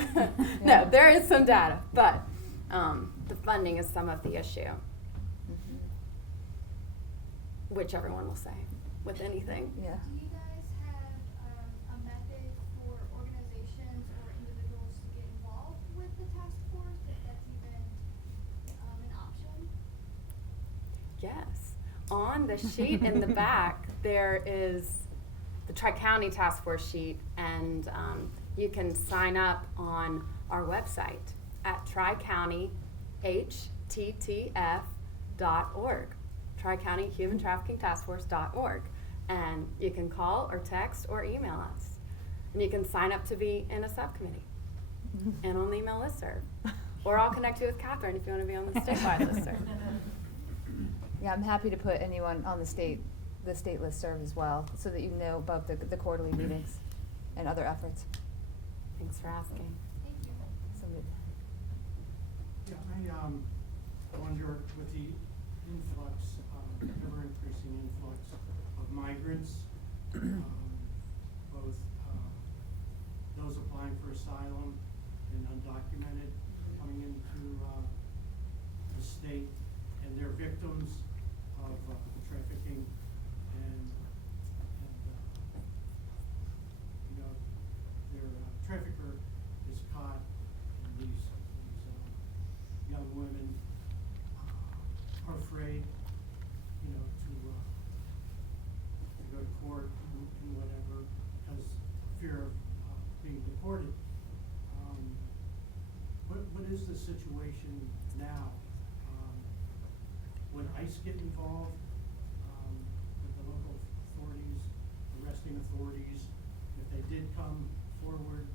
there is some data, but the funding is some of the issue, which everyone will say with anything. Yeah. Do you guys have a method for organizations or individuals to get involved with the task force, if that's even an option? Yes. On the sheet in the back, there is the Tri-County Task Force sheet, and you can sign up on our website at tricounthyttf.org, Tri-County Human Trafficking Task Force.org, and you can call or text or email us, and you can sign up to be in a subcommittee and on the email listserv, or I'll connect you with Catherine if you want to be on the statewide listserv. Yeah, I'm happy to put anyone on the state listserv as well, so that you know about the quarterly meetings and other efforts. Thanks for asking. Thank you. Yeah, I wonder with the influx, ever increasing influx of migrants, both those applying for asylum and undocumented coming into the state, and they're victims of the trafficking, and you know, their trafficker is caught, and these young women are afraid, you know, to go to court and whatever, because of fear of being deported. What is the situation now? Would ICE get involved with the local authorities, arresting authorities? If they did come forward,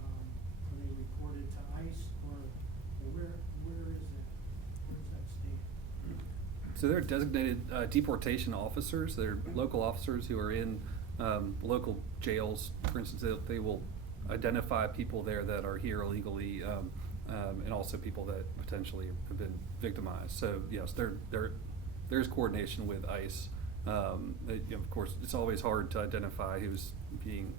are they reported to ICE, or where is that? Where does that stand? So there are designated deportation officers. They're local officers who are in local jails. For instance, they will identify people there that are here illegally, and also people that potentially have been victimized. So yes, there's coordination with ICE. Of course, it's always hard to identify who's being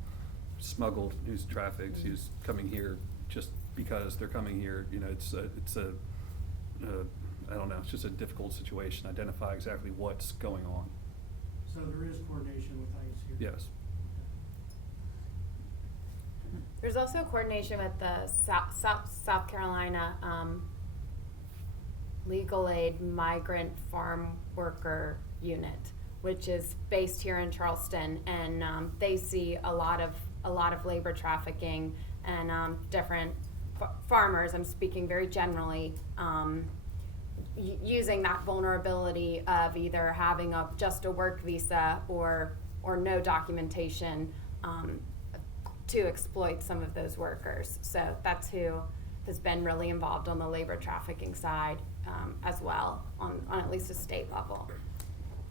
smuggled, who's trafficked, who's coming here just because they're coming here. You know, it's a I don't know. It's just a difficult situation. Identify exactly what's going on. So there is coordination with ICE here? Yes. There's also coordination with the South Carolina Legal Aid Migrant Farm Worker Unit, which is based here in Charleston, and they see a lot of labor trafficking and different farmers. I'm speaking very generally. Using that vulnerability of either having just a work visa or no documentation to exploit some of those workers. So that's who has been really involved on the labor trafficking side as well, on at least a state level.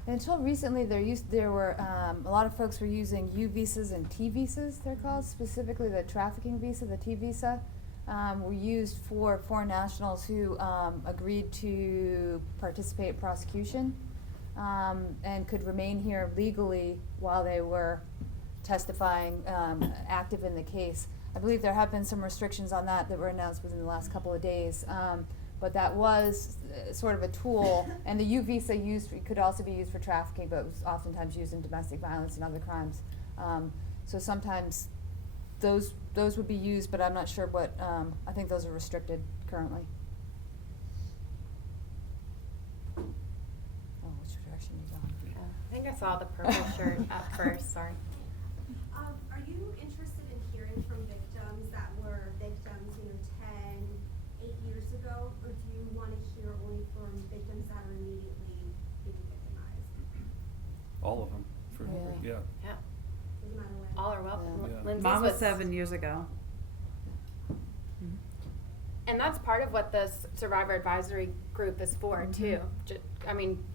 Until recently, there were a lot of folks were using U visas and T visas. They're called, specifically the trafficking visa, the T visa. Were used for foreign nationals who agreed to participate in prosecution. and could remain here legally while they were testifying, active in the case. I believe there have been some restrictions on that were announced within the last couple of days. But that was sort of a tool, and the U visa could also be used for trafficking, but it was oftentimes used in domestic violence and other crimes. So sometimes those would be used, but I'm not sure what, I think those are restricted currently. Oh, which direction are you going? I think I saw the purple shirt at first, sorry. Are you interested in hearing from victims that were victims, 10, 8 years ago? Or do you want to hear only from victims that are immediately being victimized? All of them, Yeah. Yeah, Doesn't matter when. all are welcome. Yeah. Lindsay's Mine was was- 7 years ago. And that's part of what this survivor advisory group is for too.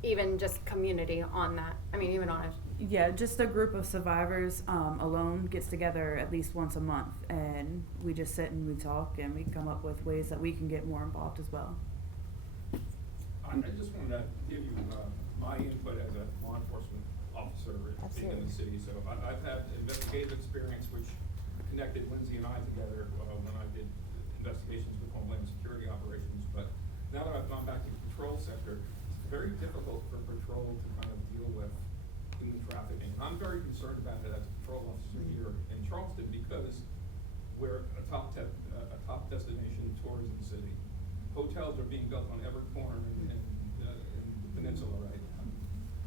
Even just community on that. Even on a Yeah, just a group of survivors alone gets together at least once a month, and we just sit and we talk and we come up with ways that we can get more involved as well. I just wanted to give you my input as a law enforcement officer in the city. So I've had investigative experience which connected Lindsay and I together when I did investigations with Homeland Security operations. But now that I've gone back to the patrol sector, it's very difficult for patrol to kind of deal with human trafficking. And I'm very concerned about it as a patrol officer here in Charleston because we're a top destination tourism city. Hotels are being built on every corner in the peninsula right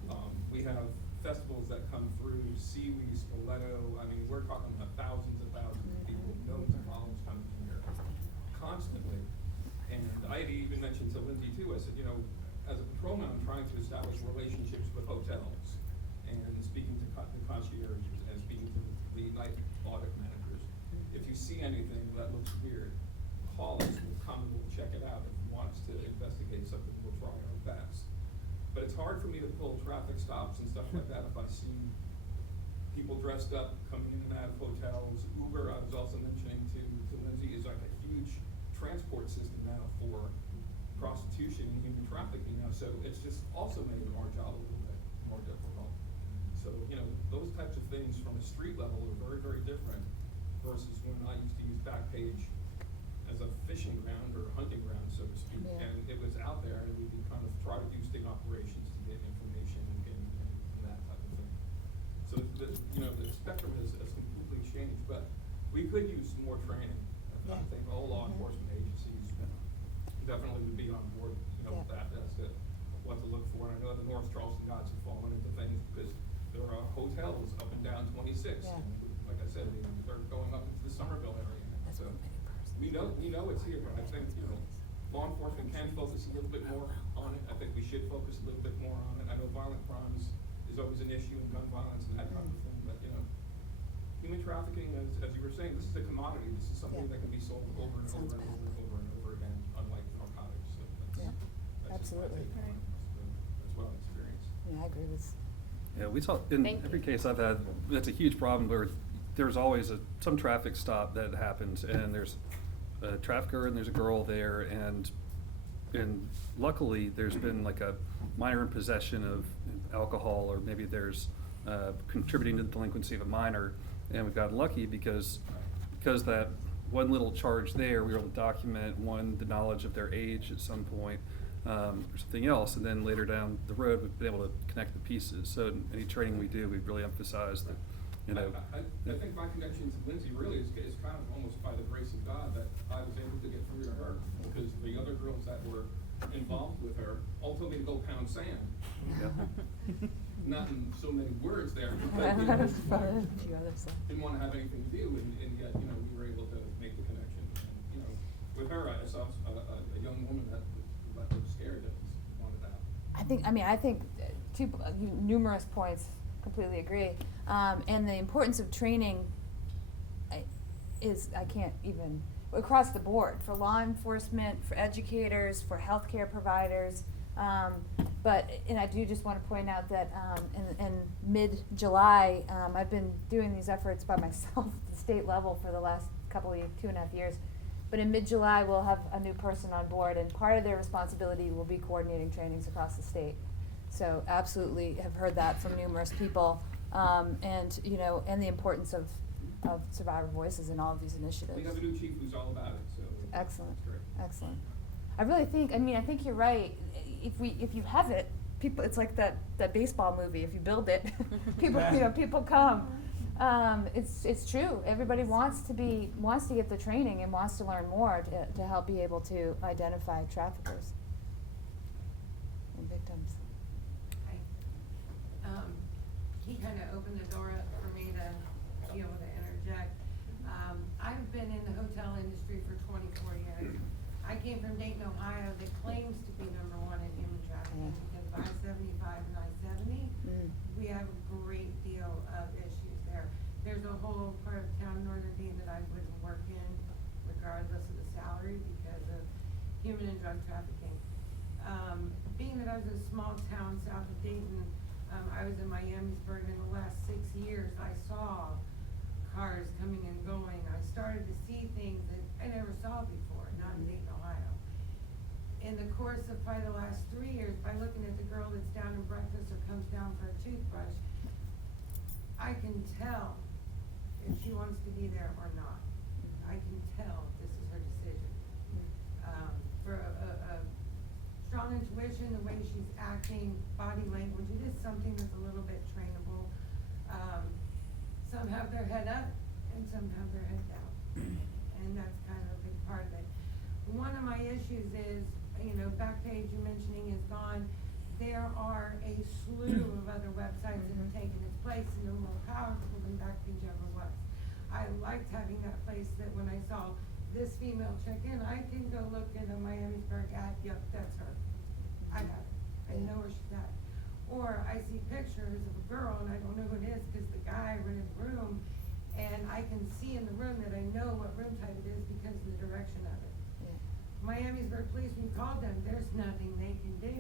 now. We have festivals that come through, Seaweed, Spoleto. We're talking about thousands and thousands of people, millions of dollars coming in here constantly. And I had even mentioned to Lindsay too, I said, as a patrolman, I'm trying to establish relationships with hotels and speaking to the concierges and speaking to the night audit managers. If you see anything that looks weird, call us, we'll come and we'll check it out. If you want us to investigate something, we'll try our best. But it's hard for me to pull traffic stops and stuff like that if I see people dressed up coming in and out of hotels. Uber, I was also mentioning to Lindsay, is like a huge transport system now for prostitution and human trafficking now. So it's just also made our job a little bit more difficult. So, those types of things from a street level are very, very different versus when I used to use Backpage as a fishing ground or hunting ground, so to speak. Yeah. And it was out there and we would kind of try to do sting operations to get information and that type of thing. So the spectrum has completely changed, but we could use more training. I think all law enforcement agencies definitely would be on board, with that as to what to look for. And I know the North Charleston guys have fallen into things because there are hotels up and down 26. Yeah. And like I said, they're going up into the Somerville area. So we know it's here, but I think, law enforcement can focus a little bit more on it. I think we should focus a little bit more on it. I know violent crimes is always an issue, and gun violence and that type of thing, but human trafficking, as you were saying, this is a commodity. This is something that can be sold over and over and over and over and over again, unlike narcotics. So that's just my Absolutely. take on it. That's what I've experienced. Yeah, I agree with. Yeah, we saw, in Thank every you. case I've had, that's a huge problem where there's always some traffic stop that happens and there's a trafficker and there's a girl there and luckily there's been like a minor in possession of alcohol or maybe there's contributing to the delinquency of a minor, and we've gotten lucky because that one little charge there, we were able to document the knowledge of their age at some point, or something else, and then later down the road we've been able to connect the pieces. So in any training we do, we really emphasize that, I think my connection to Lindsay really is kind of almost by the grace of God that I was able to get through to her, because the other girls that were involved with her all told me to go pound sand. Yeah. Not in so many words there, but didn't want to have anything to do, and yet, we were able to make the connection. And, with her, I saw a young woman that was scared that wanted out. I think numerous points, completely agree. And the importance of training I can't even, across the board, for law enforcement, for educators, for healthcare providers. And I do just want to point out that in mid-July, I've been doing these efforts by myself at the state level for the last 2.5 years. But in mid-July, we'll have a new person on board, and part of their responsibility will be coordinating trainings across the state. So absolutely have heard that from numerous people, and, you know, and the importance of survivor voices in all of these initiatives. We have a new chief who's all about it, so. Excellent, That's great. excellent. I really think, I think you're right. If you have it, people, it's like that baseball movie. If you build it, people come. It's true. Everybody wants to get the training and wants to learn more to help be able to identify traffickers and victims. He kind of opened the door up for me to be able to interject. I've been in the hotel industry for 24 years. I came from Dayton, Ohio, that claims to be #1 in human trafficking because of I-75 and I-70. We have a great deal of issues there. There's a whole part of town, Northern Dayton, that I wouldn't work in regardless of the salary because of human and drug trafficking. Being that I was in a small town south of Dayton, I was in Miamisburg, and in the last 6 years, I saw cars coming and going. I started to see things that I never saw before, not in Dayton, Ohio. In the course of probably the last 3 years, by looking at the girl that's down in breakfast or comes down for a toothbrush, I can tell if she wants to be there or not. I can tell this is her decision. For a strong intuition, the way she's acting, body language, it is something that's a little bit trainable. Some have their head up and some have their head down. And that's kind of a big part of it. One of my issues is, you know, Backpage you're mentioning is gone. There are a slew of other websites that have taken its place and are more powerful than Backpage ever was. I liked having that place that when I saw this female check in, I can go look at a Miamisburg ad, yep, that's her. I got it. I know where she's at. Or I see pictures of a girl and I don't know who it is because the guy rented the room, and I can see in the room that I know what room type it is because of the direction of it. Miamisburg police, we called them, there's nothing they can do.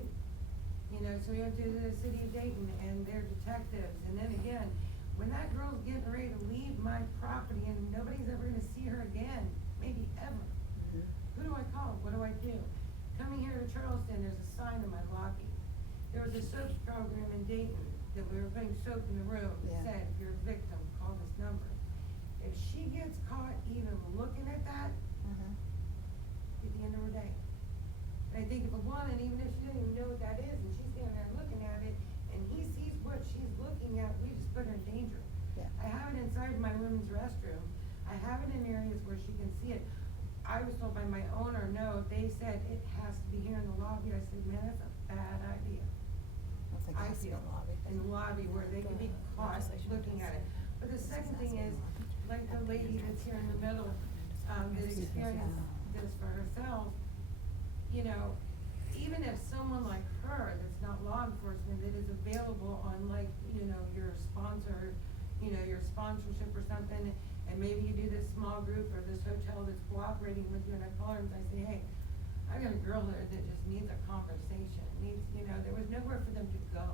You know, so we went to the city of Dayton and their detectives, and then again, when that girl's getting ready to leave my property and nobody's ever gonna see her again, maybe ever, who do I call? What do I do? Coming here to Charleston, there's a sign in my lobby. There was a soap program in Dayton that we were putting soap in the room that said, if you're a victim, call this number. If she gets caught even looking at that, at the end of her day. And I think if a woman, even if she doesn't even know what that is, and she's standing there looking at it, and he sees what she's looking at, we just put her in danger. I have it inside my women's restroom. I have it in areas where she can see it. I was told by my owner, no, they said it has to be here in the lobby. I said, man, that's a bad idea. I feel in the lobby where they can be caught looking at it. But the second thing is, like the lady that's here in the middle, that experienced this for herself, you know, even if someone like her that's not law enforcement, that is available on, like, you know, your sponsor, you know, your sponsorship or something, and maybe you do this small group or this hotel that's cooperating with you, and I call her and I say, hey, I got a girl there that just needs a conversation, needs, you know, there was nowhere for them to go.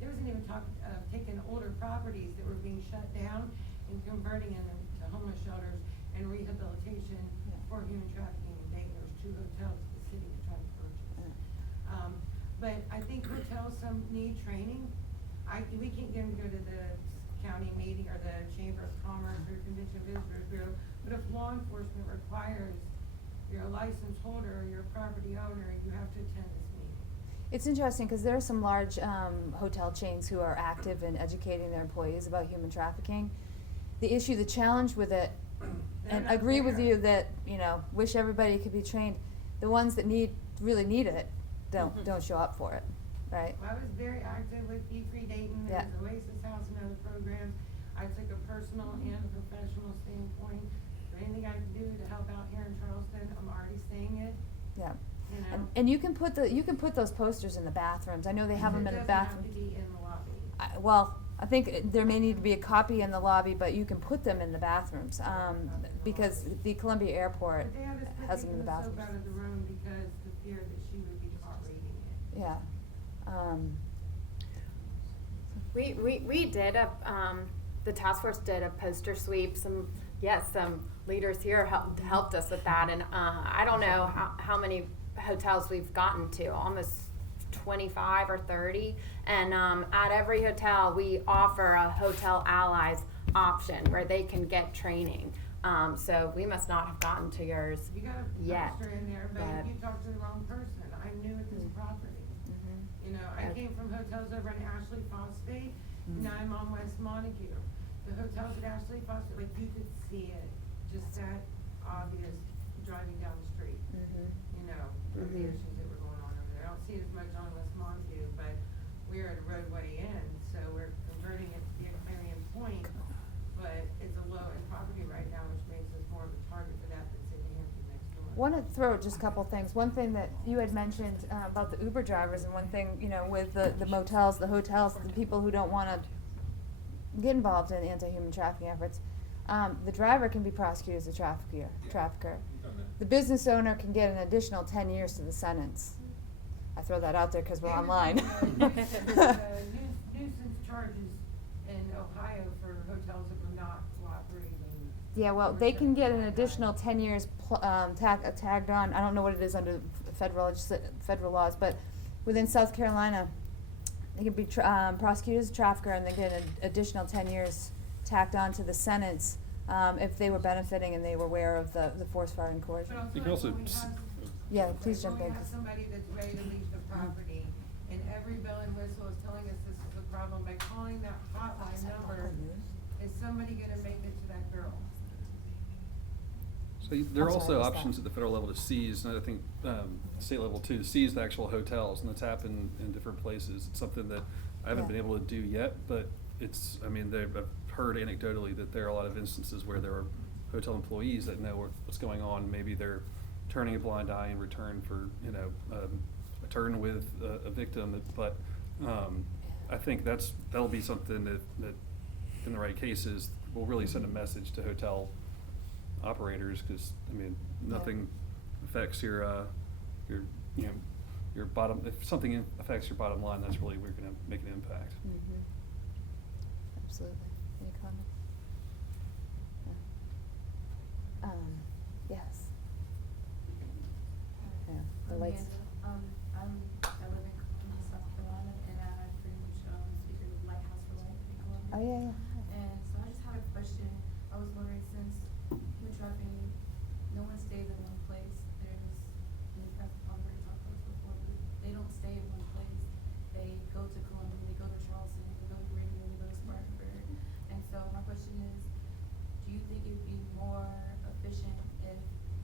There wasn't even talk of taking older properties that were being shut down and converting them to homeless shelters and rehabilitation for human trafficking in Dayton. There's 2 hotels the city was trying to purchase. But I think hotels, some need training. We can't get them to go to the county meeting or the Chamber of Commerce or Convention Visitors Bureau, but if law enforcement requires you're a license holder or you're a property owner, you have to attend this meeting. It's interesting because there are some large hotel chains who are active in educating their employees about human trafficking. The challenge with it, and I agree with you that, you know, wish everybody could be trained. The ones that really need it don't show up for it, right? Well, I was very active with Be Free Dayton, there's Oasis House and other programs. I took a personal and a professional standpoint. Is there anything I can do to help out here in Charleston? I'm already saying it. Yeah. You know? And you can put those posters in the bathrooms. I know they have them in the bathroom. It doesn't have to be in the lobby. I think there may need to be a copy in the lobby, but you can put them in the bathrooms, because the Columbia Airport But they had us has them in the taking the soap bathrooms. out of the room because the fear that she would be caught reading it. Yeah. We did the task force did a poster sweep. Some leaders here helped us with that, and I don't know how many hotels we've gotten to, almost 25 or 30, and at every hotel we offer a hotel allies option where they can get training. So we must not have gotten to yours You got a yet. pastor in there, but but- you talked to the wrong person. I'm new at this property. You know, I came from hotels over in Ashley Phosphate, now I'm on West Montague. The hotels at Ashley Phosphate, like you could see it, just that obvious driving down the street. You know, of the issues that were going on over there. I don't see it as much on West Montague, but we're at a roadway end, so we're converting it to be a Clarion Point. But it's a low-end property right now, which makes us more of a target for that than say New Hampton next door. Want to throw just a couple things. One thing that you had mentioned about the Uber drivers, and one thing, you know, with the motels, the hotels, the people who don't want to get involved in anti-human trafficking efforts, the driver can be prosecuted as a trafficker. Done that. The business owner can get an additional 10 years to the sentence. I throw that out there because we're online. Nuisance charges in Ohio for hotels that were not cooperating. Yeah, well, they can get an additional 10 years tagged on. I don't know what it is under federal laws, but within South Carolina, they can be prosecuted as a trafficker, and they get an additional 10 years tacked on to the sentence if they were benefiting and they were aware of the forced fire and coercion. But You can also when we s- have- Yeah, please jump when in. we have somebody that's ready to leave the property, and every bell and whistle is telling us this is a problem, by calling that hotline number, is somebody gonna make it to that girl? So there are I'm sorry, also I missed options that. at the federal level to seize, and I think state level too, to seize the actual hotels, and that's happened in different places. It's something that I haven't Yeah. been able to do yet, but it's, I mean, I've heard anecdotally that there are a lot of instances where there are hotel employees that know what's going on. Maybe they're turning a blind eye in return for, you know, a turn with a victim, but I think that'll be something that in the right cases will really send a message to hotel operators, because I mean, nothing affects your you know, your bottom, if something affects your bottom line, that's really where you're gonna make an impact. Absolutely. Any comment? No. Yes. Yeah, the lights. I live in Columbia, South Carolina, and I pretty much speak at Lighthouse for Life in Columbia. Oh, yeah. And so I just had a question. I was wondering, since human trafficking, no one stays in one place. There's, and you've already talked about this before, but they don't stay in one place. They go to Columbia, they go to Charleston, they go to Greenville, they go to Spartanburg. And so my question is, do you think it'd be more efficient if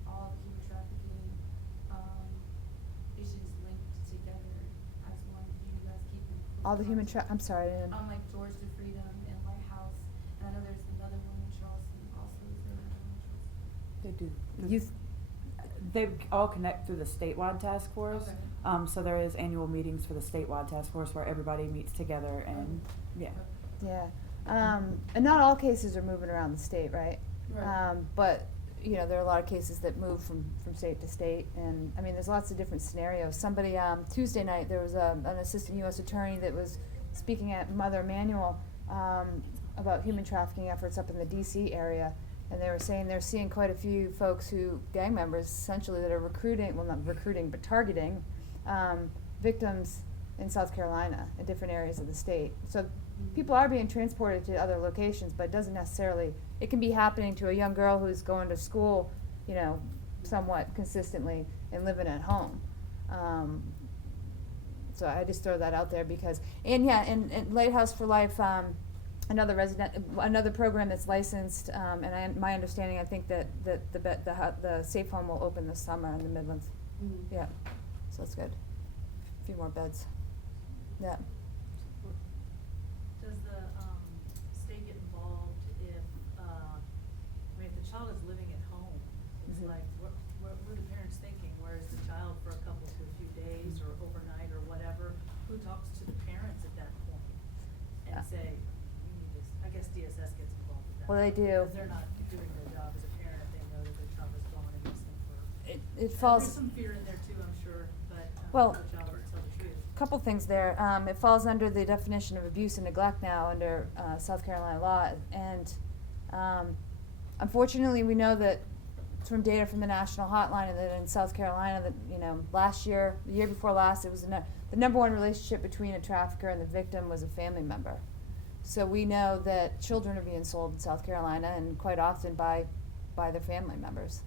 all the human trafficking issues linked together as one? Do you guys keep them? All the human I'm sorry, I didn't. Like George to Freedom and Lighthouse, and I know there's another one in Charleston also. Is there another one in Charleston? They do. Youth, They all connect through the statewide task force. Okay. So there is annual meetings for the statewide task force where everybody meets together and, yeah. yeah. And not all cases are moving around the state, right? Right. But, you know, there are a lot of cases that move from state to state, and, I mean, there's lots of different scenarios. Somebody, Tuesday night, there was an assistant U.S. attorney that was speaking at Mother Emanuel, about human trafficking efforts up in the D.C. area, and they were saying they're seeing quite a few folks gang members essentially, that are recruiting, well, not recruiting, but targeting, victims in South Carolina, in different areas of the state. So people are being transported to other locations, but it doesn't necessarily, it can be happening to a young girl who's going to school, you know, somewhat consistently and living at home. So I just throw that out there because, and Lighthouse for Life, another program that's licensed, and my understanding, I think that the safe home will open this summer in the Midlands. Yeah, so that's good. A few more beds. Yeah. Does the state get involved if, if the child is living at home? It's Mhm. like, what are the parents thinking? Where is the child for a couple to a few days or overnight or whatever? Who talks to the parents at that point and say, you need this? I guess DSS gets involved with that. Well, they do. Because they're not doing their job as a parent if they know that their child is gone and missing for. It And falls. there's some fear in there too, I'm sure, but Well, the child will tell the truth. Couple things there. It falls under the definition of abuse and neglect now under South Carolina law, and unfortunately, we know that from data from the national hotline, and that in South Carolina, that, you know, last year, the year before last, it was the number one relationship between a trafficker and the victim was a family member. So we know that children are being sold in South Carolina, and quite often by their family members.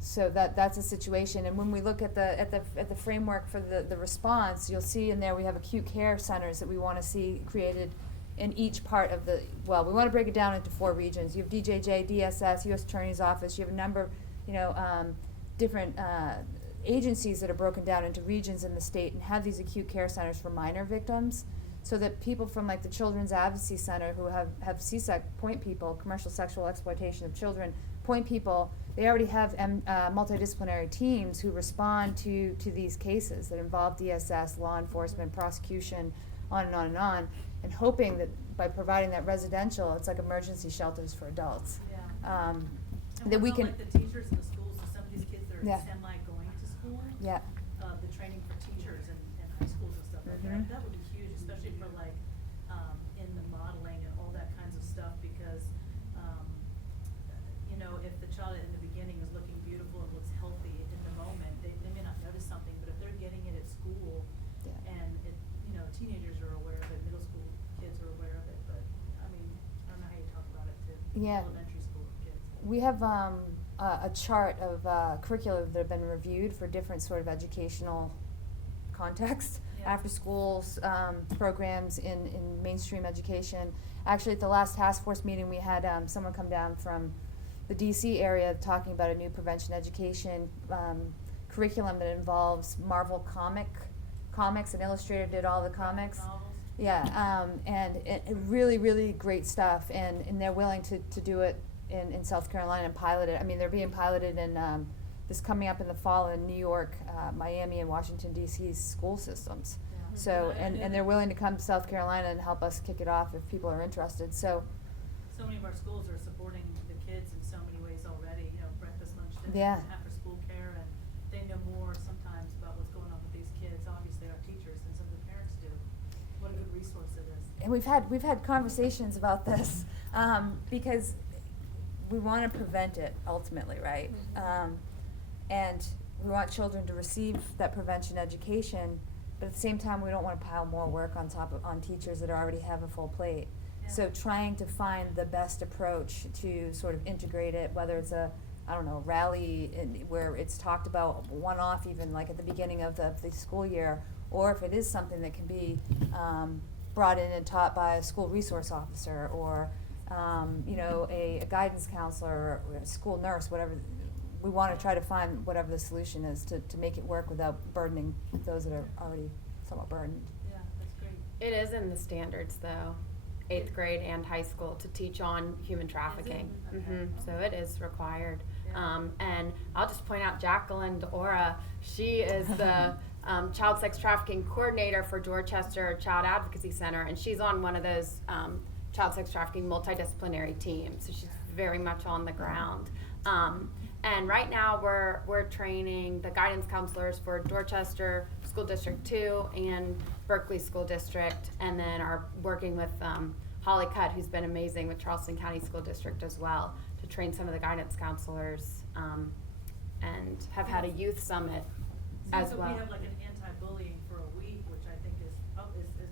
So that's a situation. And when we look at the framework for the response, you'll see in there we have acute care centers that we want to see created in each part of the, well, we want to break it down into 4 regions. You have DJJ, DSS, U.S. Attorney's Office. You have a number of, you know, different agencies that are broken down into regions in the state, and have these acute care centers for minor victims, so that people from like the Children's Advocacy Center who have CSEC point people, commercial sexual exploitation of children, point people, they already have multidisciplinary teams who respond to these cases that involve DSS, law enforcement, prosecution, on and on and on, and hoping that by providing that residential, it's like emergency shelters for adults. Yeah. That we can. Like the teachers in the schools, so some of these kids that are Yeah. semi-going to school. Yeah. The training for teachers in high schools and stuff like Mhm. that would be huge, especially for like, in the modeling and all that kinds of stuff, because, you know, if the child in the beginning is looking beautiful and looks healthy in the moment, they may not notice something, but if they're getting it at school, Yeah. and it, you know, teenagers are aware of it, middle school kids are aware of it, but, I mean, I don't know how you talk about it to Yeah. elementary school kids. We have a chart of curricula that have been reviewed for different sort of educational contexts, Yeah. after schools programs in mainstream education. Actually, at the last task force meeting, we had someone come down from the DC area talking about a new prevention education curriculum that involves Marvel comics, and Illustrator did all the comics. Novels. Yeah, and it really, really great stuff, and they're willing to do it in South Carolina and pilot it. I mean, they're being piloted in this coming up in the fall in New York, Miami, and Washington D.C.'s school systems. Yeah. So, Yeah, and they're willing to come to South Carolina and help us kick it off if people are interested. So, So many of our schools are supporting the kids in so many ways already, you know, breakfast, lunch, dinner, Yeah. after school care, and they know more sometimes about what's going on with these kids. Obviously, our teachers and some of the parents do. What a good resource it is. and we've had conversations about this because we want to prevent it ultimately, right? And we want children to receive that prevention education, but at the same time, we don't want to pile more work on teachers that already have a full plate. Yeah. So trying to find the best approach to sort of integrate it, whether it's a, I don't know, rally where it's talked about one-off even like at the beginning of the school year, or if it is something that can be brought in and taught by a school resource officer, or you know, a guidance counselor, or a school nurse, whatever. We want to try to find whatever the solution is to make it work without burdening those that are already somewhat burdened. Yeah, that's great. It is in the standards though, 8th grade and high school, to teach on human trafficking. Okay. So it is required. Yeah. And I'll just point out Jacqueline D'Ora, she is the child sex trafficking coordinator for Dorchester Child Advocacy Center, and she's on one of those child sex trafficking multidisciplinary teams, so she's very much on the ground. And right now we're training the guidance counselors for Dorchester School District 2 and Berkeley School District, and then are working with Holly Cutt, who's been amazing with Charleston County School District as well, to train some of the guidance counselors, and have had a youth summit as So well. we have like an anti-bullying for a week, which I think is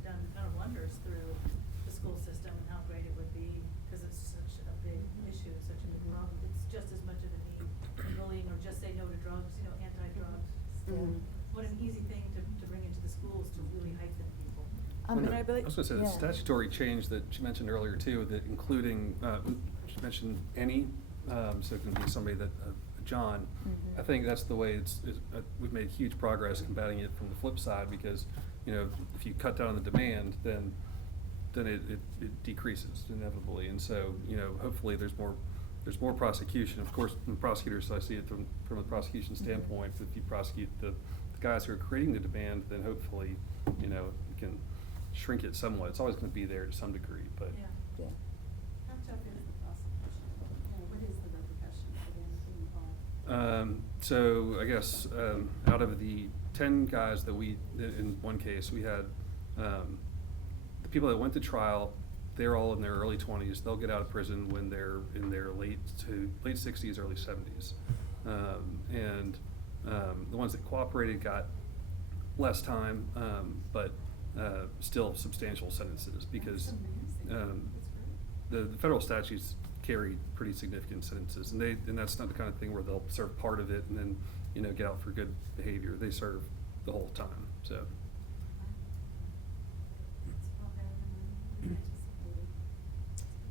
done kind of wonders through the school system, and how great it would be, because it's such a big issue, such a big problem. It's just as much of a need in bullying, or just say no to drugs, you know, anti-drugs. Mhm. What an easy thing to bring into the schools to really heighten people. And I was going to say the yeah. statutory change that she mentioned earlier too, that including, she mentioned any, so it can be somebody that, John. Mhm. I think that's the way we've made huge progress combating it from the flip side, because, you know, if you cut down on the demand, then it decreases inevitably. And so, you know, hopefully there's more prosecution. Of course, from prosecutors, I see it from a prosecution standpoint. If you prosecute the guys who are creating the demand, then hopefully, you know, you can shrink it somewhat. It's always going to be there to some degree, but. Yeah. Yeah. How tough is the prosecution? You know, what is the repercussion for them involved? So I guess out of the 10 guys that in one case, we had the people that went to trial they're all in their early 20s. They'll get out of prison when they're in their late 60s, early 70s. The ones that cooperated got less time, but still substantial sentences because the federal statutes carry pretty significant sentences, and that's not the kind of thing where they'll serve part of it and then get out for good behavior. They serve the whole time. So.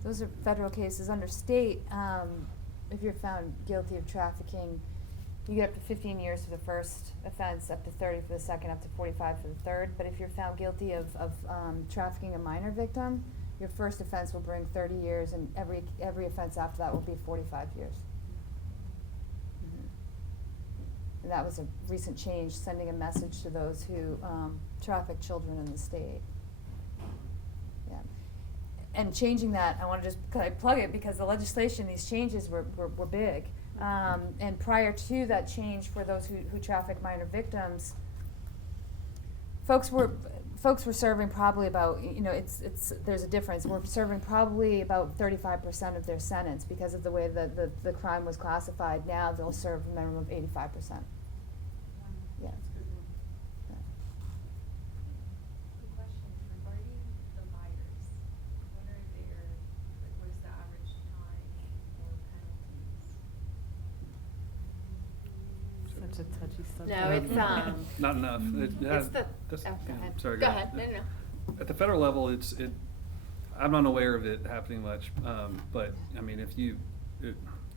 Those are federal cases. Under state, if you're found guilty of trafficking, you get up to 15 years for the first offense, up to 30 for the second, up to 45 for the third. But if you're found guilty of trafficking a minor victim, your first offense will bring 30 years, and every offense after that will be 45 years. And that was a recent change, sending a message to those who traffic children in the state. Yeah. And changing that, I want to just plug it because the legislation, these changes were big. And prior to that change for those who traffic minor victims, folks were serving probably about, there's a difference. We're serving probably about 35% of their sentence because of the way the crime was classified. Now they'll serve a minimum of 85%. Yeah. Good question. Regarding the minors, what is the average time or penalties? Such a touchy subject. No, it's Not enough. it's the, that's- oh, go ahead. Sorry, Go ahead, no. At the federal level, I'm not aware of it happening much, but I mean,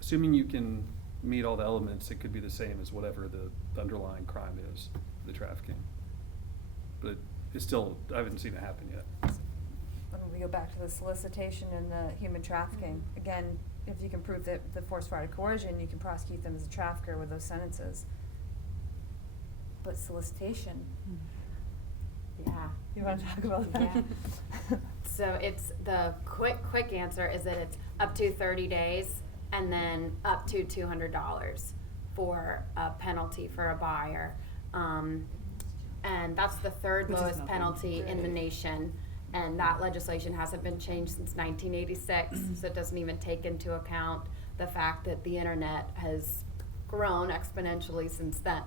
assuming you can meet all the elements, it could be the same as whatever the underlying crime is, the trafficking. But it's still, I haven't seen it happen yet. When we go back to the solicitation and the human trafficking, again, if you can prove that the forced fraud or coercion, you can prosecute them as a trafficker with those sentences. But solicitation, Yeah. you want to talk about that? Yeah. So it's the quick answer is that it's up to 30 days and then up to $200 for a penalty for a buyer. And that's the third Which is lowest nothing. penalty in the nation. And that legislation hasn't been changed since 1986, so it doesn't even take into account the fact that the internet has grown exponentially since then,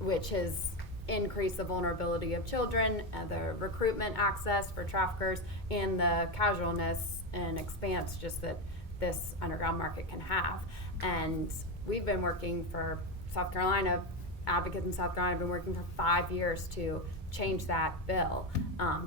which has increased the vulnerability of children, the recruitment access for traffickers, and the casualness and expanse just that this underground market can have. And we've been working for South Carolina, advocates in South Carolina have been working for 5 years to change that bill,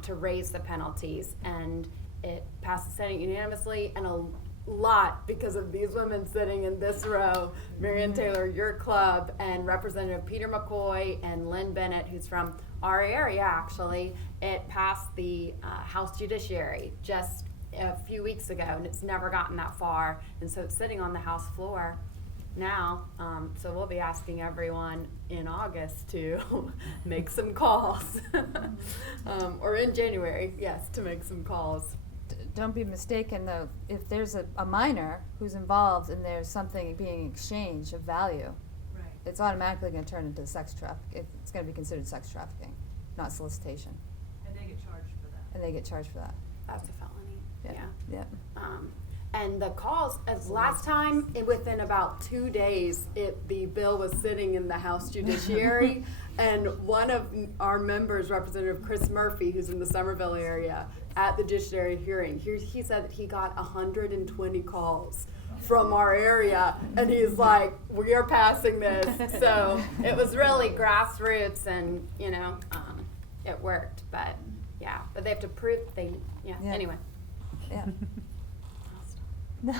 to raise the penalties, and it passed the Senate unanimously, and a lot because of these women sitting in this row, Marianne Taylor, your club, and Representative Peter McCoy and Lynn Bennett, who's from our area actually. It passed the House Judiciary just a few weeks ago, and it's never gotten that far, and so it's sitting on the House floor now. So we'll be asking everyone in August to make some calls, or in January, yes, to make some calls. Don't be mistaken though, if there's a minor who's involved and there's something being exchanged of value, Right. it's automatically going to turn into sex trafficking. It's going to be considered sex trafficking, not solicitation. And they get charged for that. And they get charged for that. That's a felony. Yeah. Yeah. And the calls, as last time, within about 2 days, the bill was sitting in the House Judiciary, and one of our members, Representative Chris Murphy, who's in the Somerville area, at the Judiciary hearing, he said that he got 120 calls from our area, and he's like, "We are passing this." So it was really grassroots, and it worked. But yeah, but they have to prove Yeah. Anyway. Yeah. No.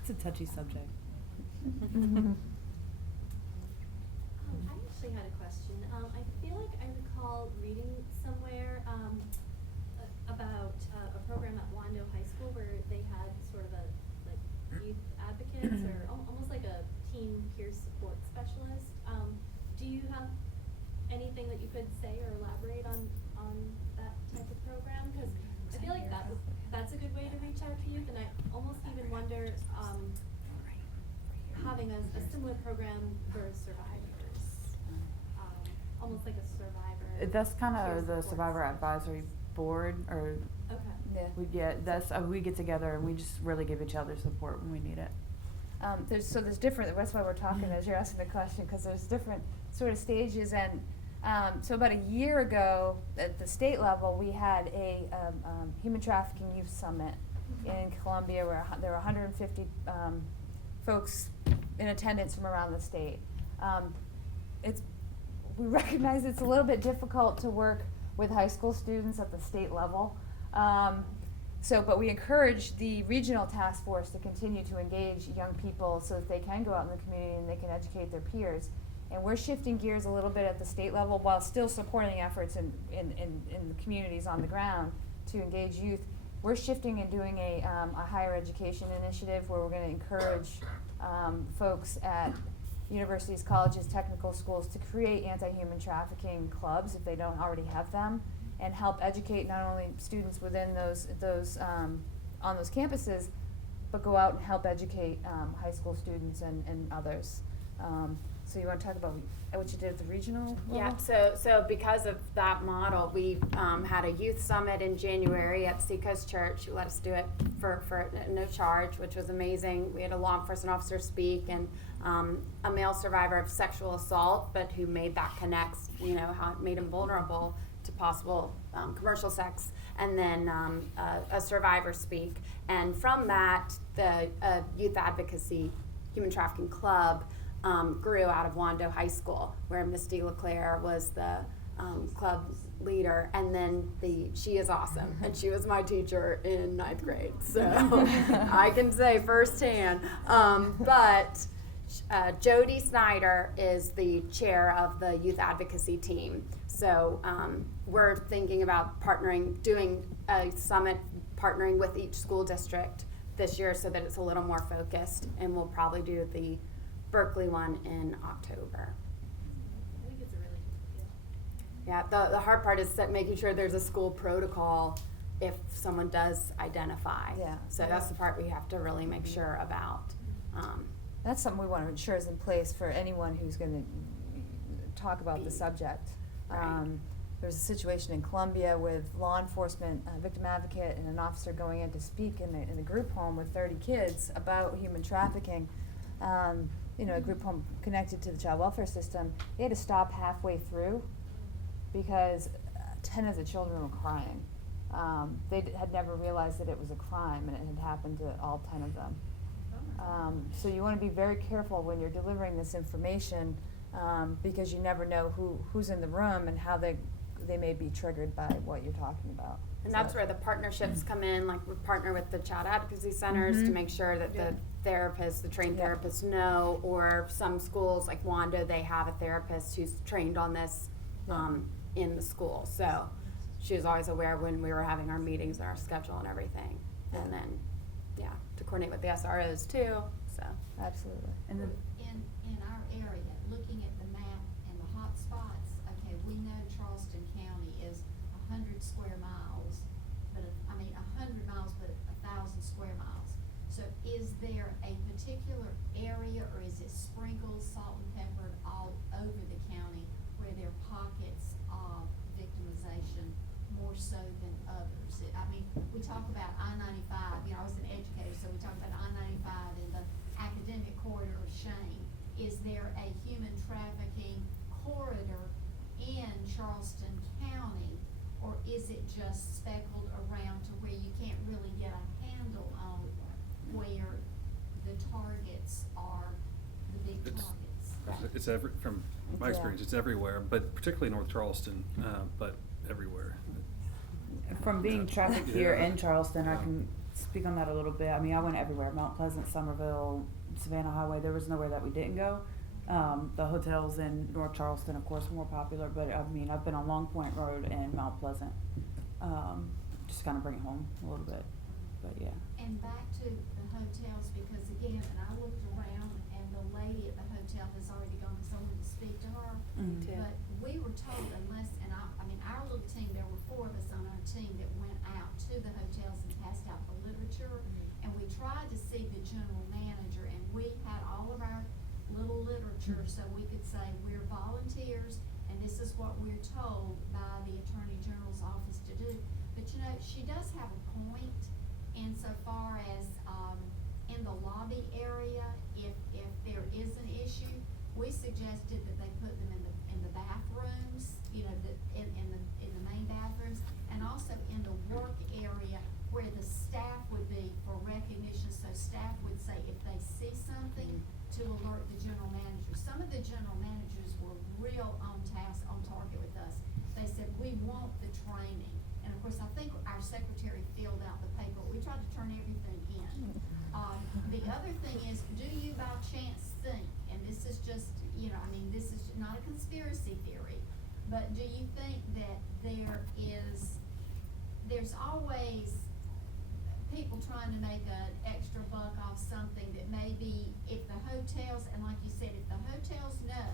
It's a touchy subject. I actually had a question. I feel like I recall reading somewhere about a program at Wando High School where they had sort of a youth advocates or almost like a teen peer support specialist. Do you have anything that you could say or elaborate on that type of program? Because I feel like that's a good way to reach out to youth, and I almost even wonder having a similar program for survivors. almost like a survivor. That's kind peer of the support survivor session. advisory board, or Okay. we get together and we just really give each other support when we need it. There's different, that's why we're talking as you're asking the question, because there's different sort of stages, and, so about a year ago, at the state level, we had a, human trafficking youth summit in Columbia, where there were 150, folks in attendance from around the state. We recognize it's a little bit difficult to work with high school students at the state level. But we encourage the regional task force to continue to engage young people so that they can go out in the community and they can educate their peers. And we're shifting gears a little bit at the state level while still supporting efforts in the communities on the ground to engage youth. We're shifting and doing a higher education initiative where we're gonna encourage folks at universities, colleges, technical schools to create anti-human trafficking clubs if they don't already have them, and help educate not only students within those on those campuses, but go out and help educate high school students and others. So you want to talk about what you did at the regional level? Yeah, so because of that model, we had a youth summit in January at Seacoast Church, who let us do it for no charge, which was amazing. We had a law enforcement officer speak, and a male survivor of sexual assault, but who made that connect, how it made him vulnerable to possible commercial sex, and then a survivor speak. And from that, the Youth Advocacy Human Trafficking Club grew out of Wando High School, where Misty LeClaire was the club leader, and then she is awesome, and she was my teacher in 9th grade, so I can say firsthand. But Jody Snyder is the chair of the youth advocacy team, so we're thinking about doing a summit, partnering with each school district this year so that it's a little more focused, and we'll probably do the Berkeley one in October. I think it's a really good deal. Yeah, the hard part is making sure there's a school protocol if someone does identify. Yeah. So that's the part we have to really make sure about. That's something we want to ensure is in place for anyone who's going to talk about the subject. Right. There was a situation in Columbia with law enforcement, a victim advocate, and an officer going in to speak in a group home with 30 kids about human trafficking. A group home connected to the child welfare system. They had to stop halfway through because 10 of the children were crying. They had never realized that it was a crime, and it had happened to all 10 of them. So you want to be very careful when you're delivering this information, because you never know who's in the room and how they may be triggered by what you're talking about. And that's where the partnerships come in, like we partner with the child advocacy centers to make sure that the therapists, the trained therapists know, or some schools like Wanda, they have a therapist who's trained on this in the school. So she was always aware when we were having our meetings and our schedule and everything. And then, to coordinate with the SROs too, so. Absolutely. And then In our area, looking at the map and the hot spots, okay, we know Charleston County is 100 square miles, but 100 miles, but 1,000 square miles. So is there a particular area, or is it sprinkled, salt and peppered all over the county where there are pockets of victimization more so than others? We talk about I-95, I was an educator, so we talk about I-95 and the academic corridor of shame. Is there a human trafficking corridor in Charleston County, or is it just speckled around to where you can't really get a handle on where the targets are, the big targets? It's from my experience, it's everywhere, but particularly North Charleston, but everywhere. from being trafficked here in Charleston, I can speak on that a little bit. I went everywhere: Mount Pleasant, Somerville, Savannah Highway. There was nowhere that we didn't go. The hotels in North Charleston, of course, were more popular, but I've been on Long Point Road and Mount Pleasant. Just kind of bring it home a little bit, but yeah. And back to the hotels, because again, and I looked around, and the lady at the hotel has already gone, because I wanted to speak to her. Mhm. But we were told our little team, there were 4 of us on our team that went out to the hotels and passed out the literature. And we tried to see the general manager, and we had all of our little literature, so we could say we're volunteers and this is what we're told by the Attorney General's office to do. But you know, she does have a point insofar as, in the lobby area, if there is an issue, we suggested that they put them in the bathrooms, you know, in the main bathrooms, and also in the work area where the staff would be for recognition, so staff would say if they see something to alert the general manager. Some of the general managers were real on task, on target with us. They said, we want the training. And of course, I think our secretary filled out the paper. We tried to turn everything in. The other thing is, do you by chance think, and this is just, you know, I mean, this is not a conspiracy theory, but do you think that there's always people trying to make an extra buck off something that maybe if the hotels, and like you said, if the hotels know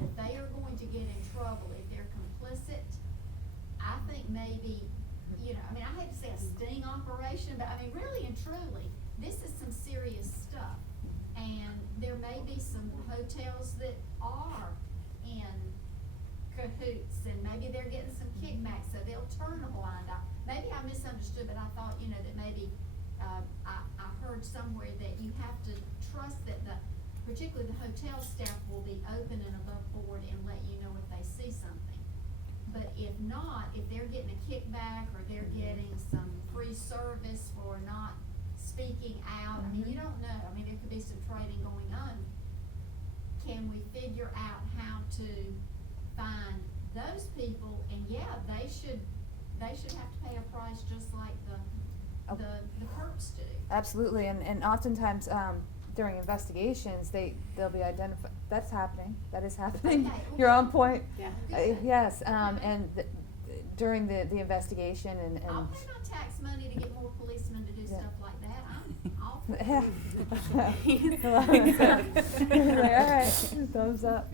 that they are going to get in trouble if they're complicit, I think maybe, you know, I mean, I hate to say a sting operation, but I mean, really and truly, this is some serious stuff. And there may be some hotels that are in cahoots, and maybe they're getting some kickbacks, so they'll turn a blind eye. Maybe I misunderstood, but I thought, you know, that maybe, I heard somewhere that you have to trust that particularly the hotel staff will be open and above board and let you know if they see something. But if not, if they're getting a kickback or they're getting some free service for not speaking out, I mean, you don't know. I mean, there could be some trading going on. Can we figure out how to find those people? And yeah, they should have to pay a price just like the perps do. Absolutely, and oftentimes, during investigations, they'll be identified, that's happening, that is happening. Okay, You're okay. on point. Yeah. Yes, and during the investigation and. I'll pay my tax money to get more policemen to do Yeah. stuff like that. I'm all for Yeah. it. Like, all right, thumbs up.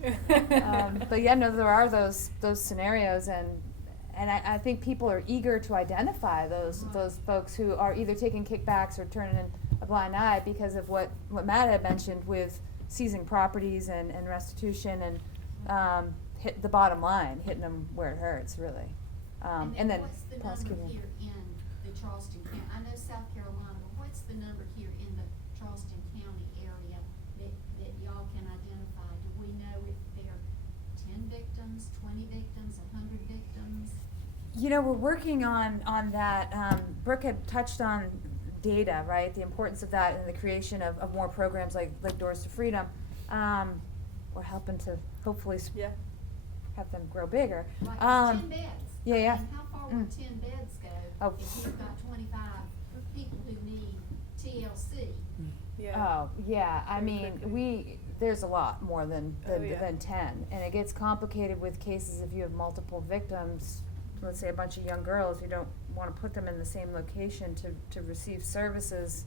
But yeah, no, there are those scenarios, and I think people are eager to identify those folks who are either taking kickbacks or turning a blind eye because of what Matt had mentioned with seizing properties and restitution and hit the bottom line, hitting them where it hurts, really. And then what's the number prosecuting. here in the Charleston County? I know South Carolina, but what's the number here in the Charleston County area that y'all can identify? Do we know if there are 10 victims, 20 victims, 100 victims? You know, we're working on that. Brooke had touched on data, right? The importance of that and the creation of more programs like Doors to Freedom. We're helping to hopefully have them grow bigger. Like 10 beds. Yeah, I yeah. mean, how far would 10 beds go Oh. if you've got 25 people who need TLC? Oh, yeah, I mean, there's a lot more than 10, and it gets complicated with cases if you have multiple victims, let's say a bunch of young girls, you don't wanna put them in the same location to receive services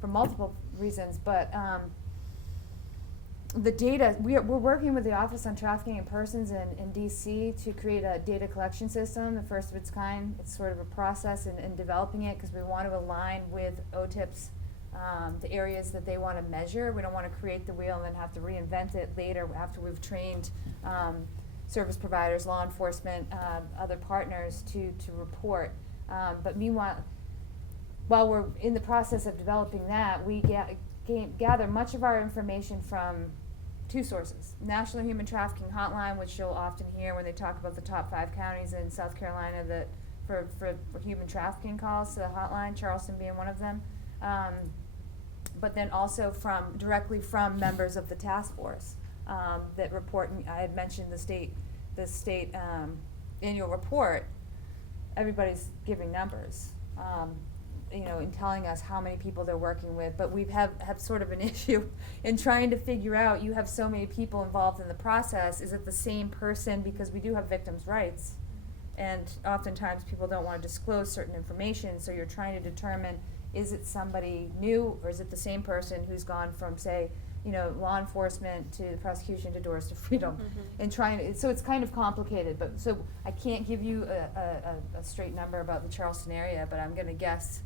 for multiple reasons, but, the data, we're working with the Office on Trafficking in Persons in DC to create a data collection system, the first of its kind. It's sort of a process in developing it, cause we want to align with OTIP's, the areas that they wanna measure. We don't wanna create the wheel and then have to reinvent it later after we've trained, service providers, law enforcement, other partners to report. But meanwhile, while we're in the process of developing that, we gather much of our information from two sources. National Human Trafficking Hotline, which you'll often hear when they talk about the top 5 counties in South Carolina that for human trafficking calls to the hotline, Charleston being one of them. But then also directly from members of the task force that report. And I had mentioned the state annual report. Everybody's giving numbers. You know, in telling us how many people they're working with, but we have sort of an issue in trying to figure out, you have so many people involved in the process, is it the same person, because we do have victims' rights, and oftentimes people don't want to disclose certain information, so you're trying to determine, is it somebody new, or is it the same person who's gone from, say, you know, law enforcement to the prosecution to Doors to Freedom, and so it's kind of complicated, but so I can't give you a straight number about the Charleston area, but I'm gonna guess,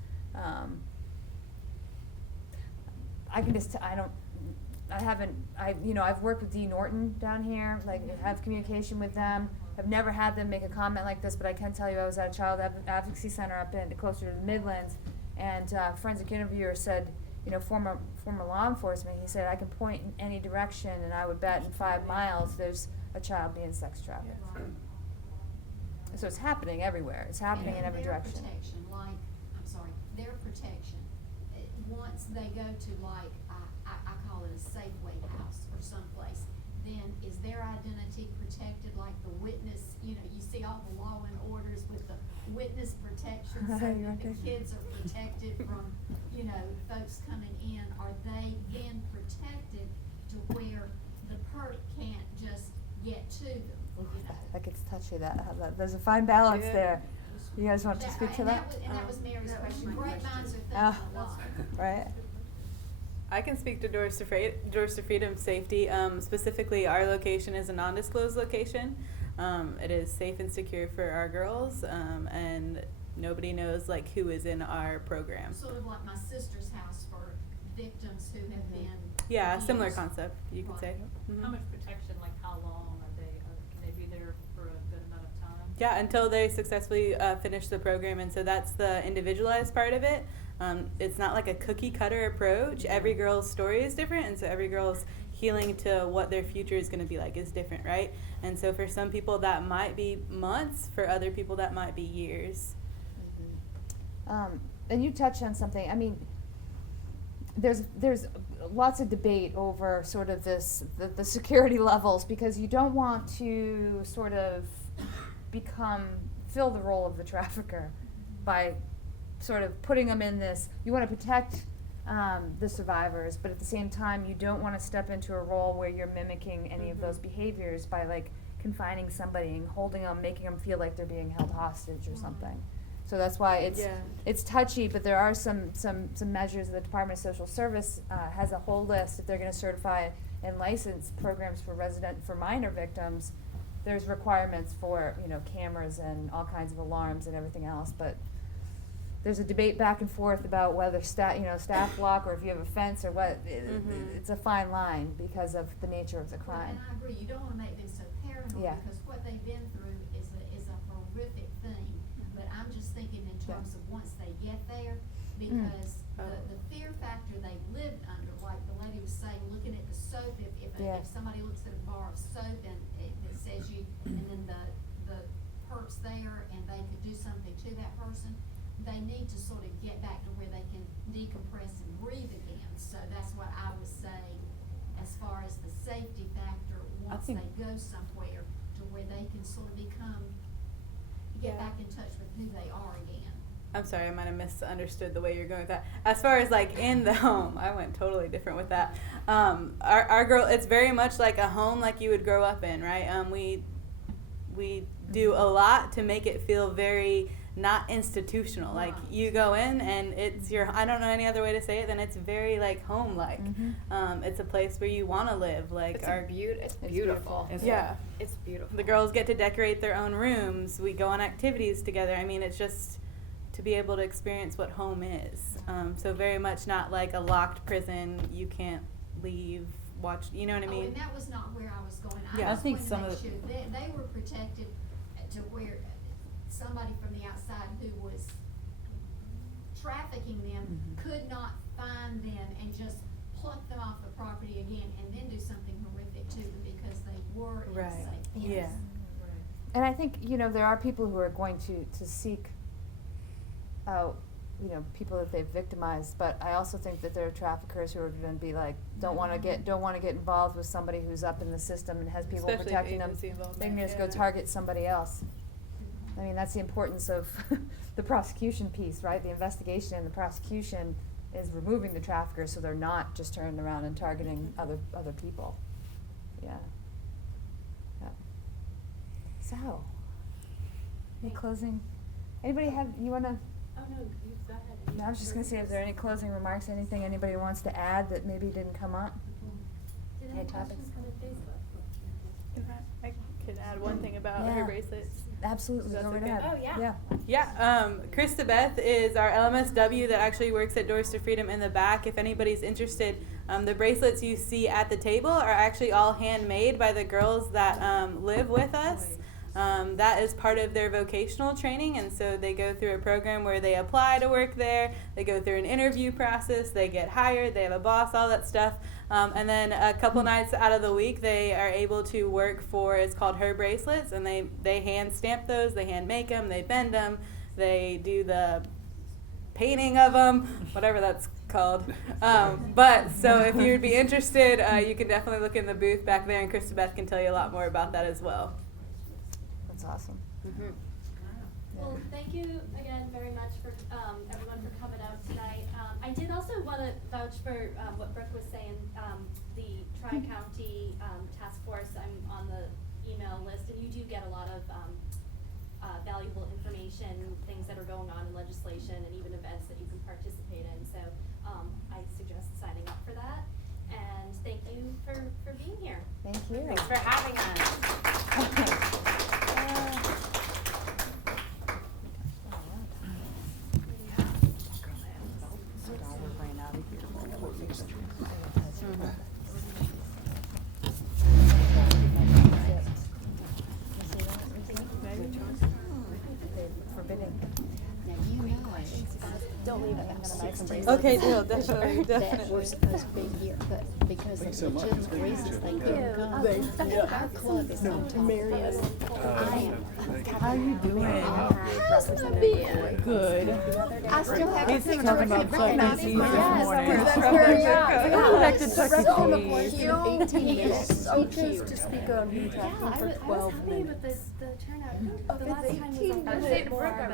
I've worked with D. Norton down here, like, have communication with them. I've never had them make a comment like this, but I can tell you I was at a child advocacy center up in, closer to the Midlands, and a forensic interviewer said, former law enforcement, he said, I can point in any direction, and I would bet in 5 miles there's a child being sex trafficked. So it's happening everywhere. It's happening in every direction. Their protection. Once they go to, like, I call it a Safeway house or someplace, then is their identity protected, like the witness, you see all the law and orders with the witness protection, so that the kids are protected from, folks coming in. Are they then protected to where the perp can't just get to them, That gets touchy, there's a fine balance there. You guys want to speak to that? That was Mary's question. Great minds are thinking alike. Right. I can speak to Doors to Freedom safety. Specifically, our location is a non-disclosed location. It is safe and secure for our girls, and nobody knows who is in our program. Sort of like my sister's house for victims who have been. Yeah, a similar abused. concept, you could say. Mhm. How much protection, how long can they be there for a good amount of time? Yeah, until they successfully finish the program, and so that's the individualized part of it. It's not like a cookie cutter approach. Every girl's story is different, and so every girl's healing to what their future is going to be like is different, right? And so for some people that might be months, for other people that might be years. And you touched on something. I mean, there's lots of debate over sort of the security levels, because you don't want to sort of fill the role of the trafficker by sort of putting them in this. You want to protect the survivors, but at the same time you don't want to step into a role where you're mimicking any of those behaviors by confining somebody and holding them, making them feel like they're being held hostage or something. So that's why it's touchy, but there are some measures. The Department of Social Service has a whole list. If they're going to certify and license programs for minor victims, there's requirements for cameras and all kinds of alarms and everything else. But there's a debate back and forth about whether staff block or if you have a fence or what. It's a fine line because of the nature of the crime. And I agree. You don't want to make them so paranoid because what they've been through is a horrific thing. But I'm just thinking in terms of once they get there, because the fear factor they lived under, like the lady was saying, looking at the soap, if somebody looks at a bar of soap and it says you, and then the perp's there and they could do something to that person, they need to sort of get back to where they can decompress and breathe again. So that's what I was saying as far as the safety factor once they go somewhere to where they can sort of get back in touch with who they are again. I'm sorry, I might have misunderstood the way you're going with that. As far as in the home, I went totally different with that. Our girl, it's very much like a home like you would grow up in, right? We do a lot to make it feel very not institutional. You go in and it's I don't know any other way to say it than it's very home-like. It's a place where you want to live. It's beautiful. It's beautiful. The girls get to decorate their own rooms. We go on activities together. I mean, it's just to be able to experience what home is. So very much not like a locked prison. You can't leave, watch, you know what I mean? And that was not where I was going. I was think going some to make of the sure they were protected to where somebody from the outside who was trafficking them could not find them and just pluck them off the property again and then do something horrific to them because they were in a safe place. And I think there are people who are going to seek out people that they've victimized, but I also think that there are traffickers who are going to be don't want to get involved with somebody who's up in the system and has people Especially protecting them. They can just go target somebody else. I mean, that's the importance of the prosecution piece, right? The investigation and the prosecution is removing the traffickers so they're not just turning around and targeting other people. Yeah. So, any closing? Anybody you want to? Oh, no, you go ahead. No, I was just going to say, if there are any closing remarks, anything anybody wants to add that maybe didn't come up? Did Any any topics? questions come to Facebook? I could add one thing about her bracelets. Absolutely, go right ahead. Oh, yeah. Yeah, Krista Beth is our LMSW that actually works at Doors to Freedom in the back. If anybody's interested, The bracelets you see at the table are actually all handmade by the girls that live with us. That is part of their vocational training, and so they go through a program where they apply to work there, they go through an interview process, they get hired, they have a boss, all that stuff. And then a couple nights out of the week, they are able to work for, it's called Her Bracelets, and they hand stamp those, they hand make them, they bend them, they do the painting of them, whatever that's called. But so if you'd be interested, you can definitely look in the booth back there, and Christabeth can tell you a lot more about that as well. That's awesome. Mhm. Well, thank you again very much for everyone for coming out tonight. I did also want to vouch for what Brooke was saying. The Tri-County Task Force, I'm on the email list, and you do get a lot of valuable information, things that are going on in legislation, and even events that you can participate in. So I suggest signing up for that. And thank you for being here. Thank you. Thanks for having us. Don't leave it. I'm gonna buy some bracelets. Okay, deal, definitely, That definitely. were supposed to be here, but because of legitimate reasons, they couldn't come. Our club is on top of us. I am. How you doing? Good. I still have. He's talking about Chuck E. Cheese this morning. Yes, From very the- nice. Going back to Chuck E. So Cheese. cute. He is so cute. to speak on human trafficking for 12 minutes. The turnout. The last time was a little bit more, but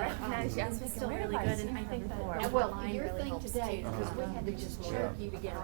this was still really good, and I think that Well, your thing today, because we had to just choke you to get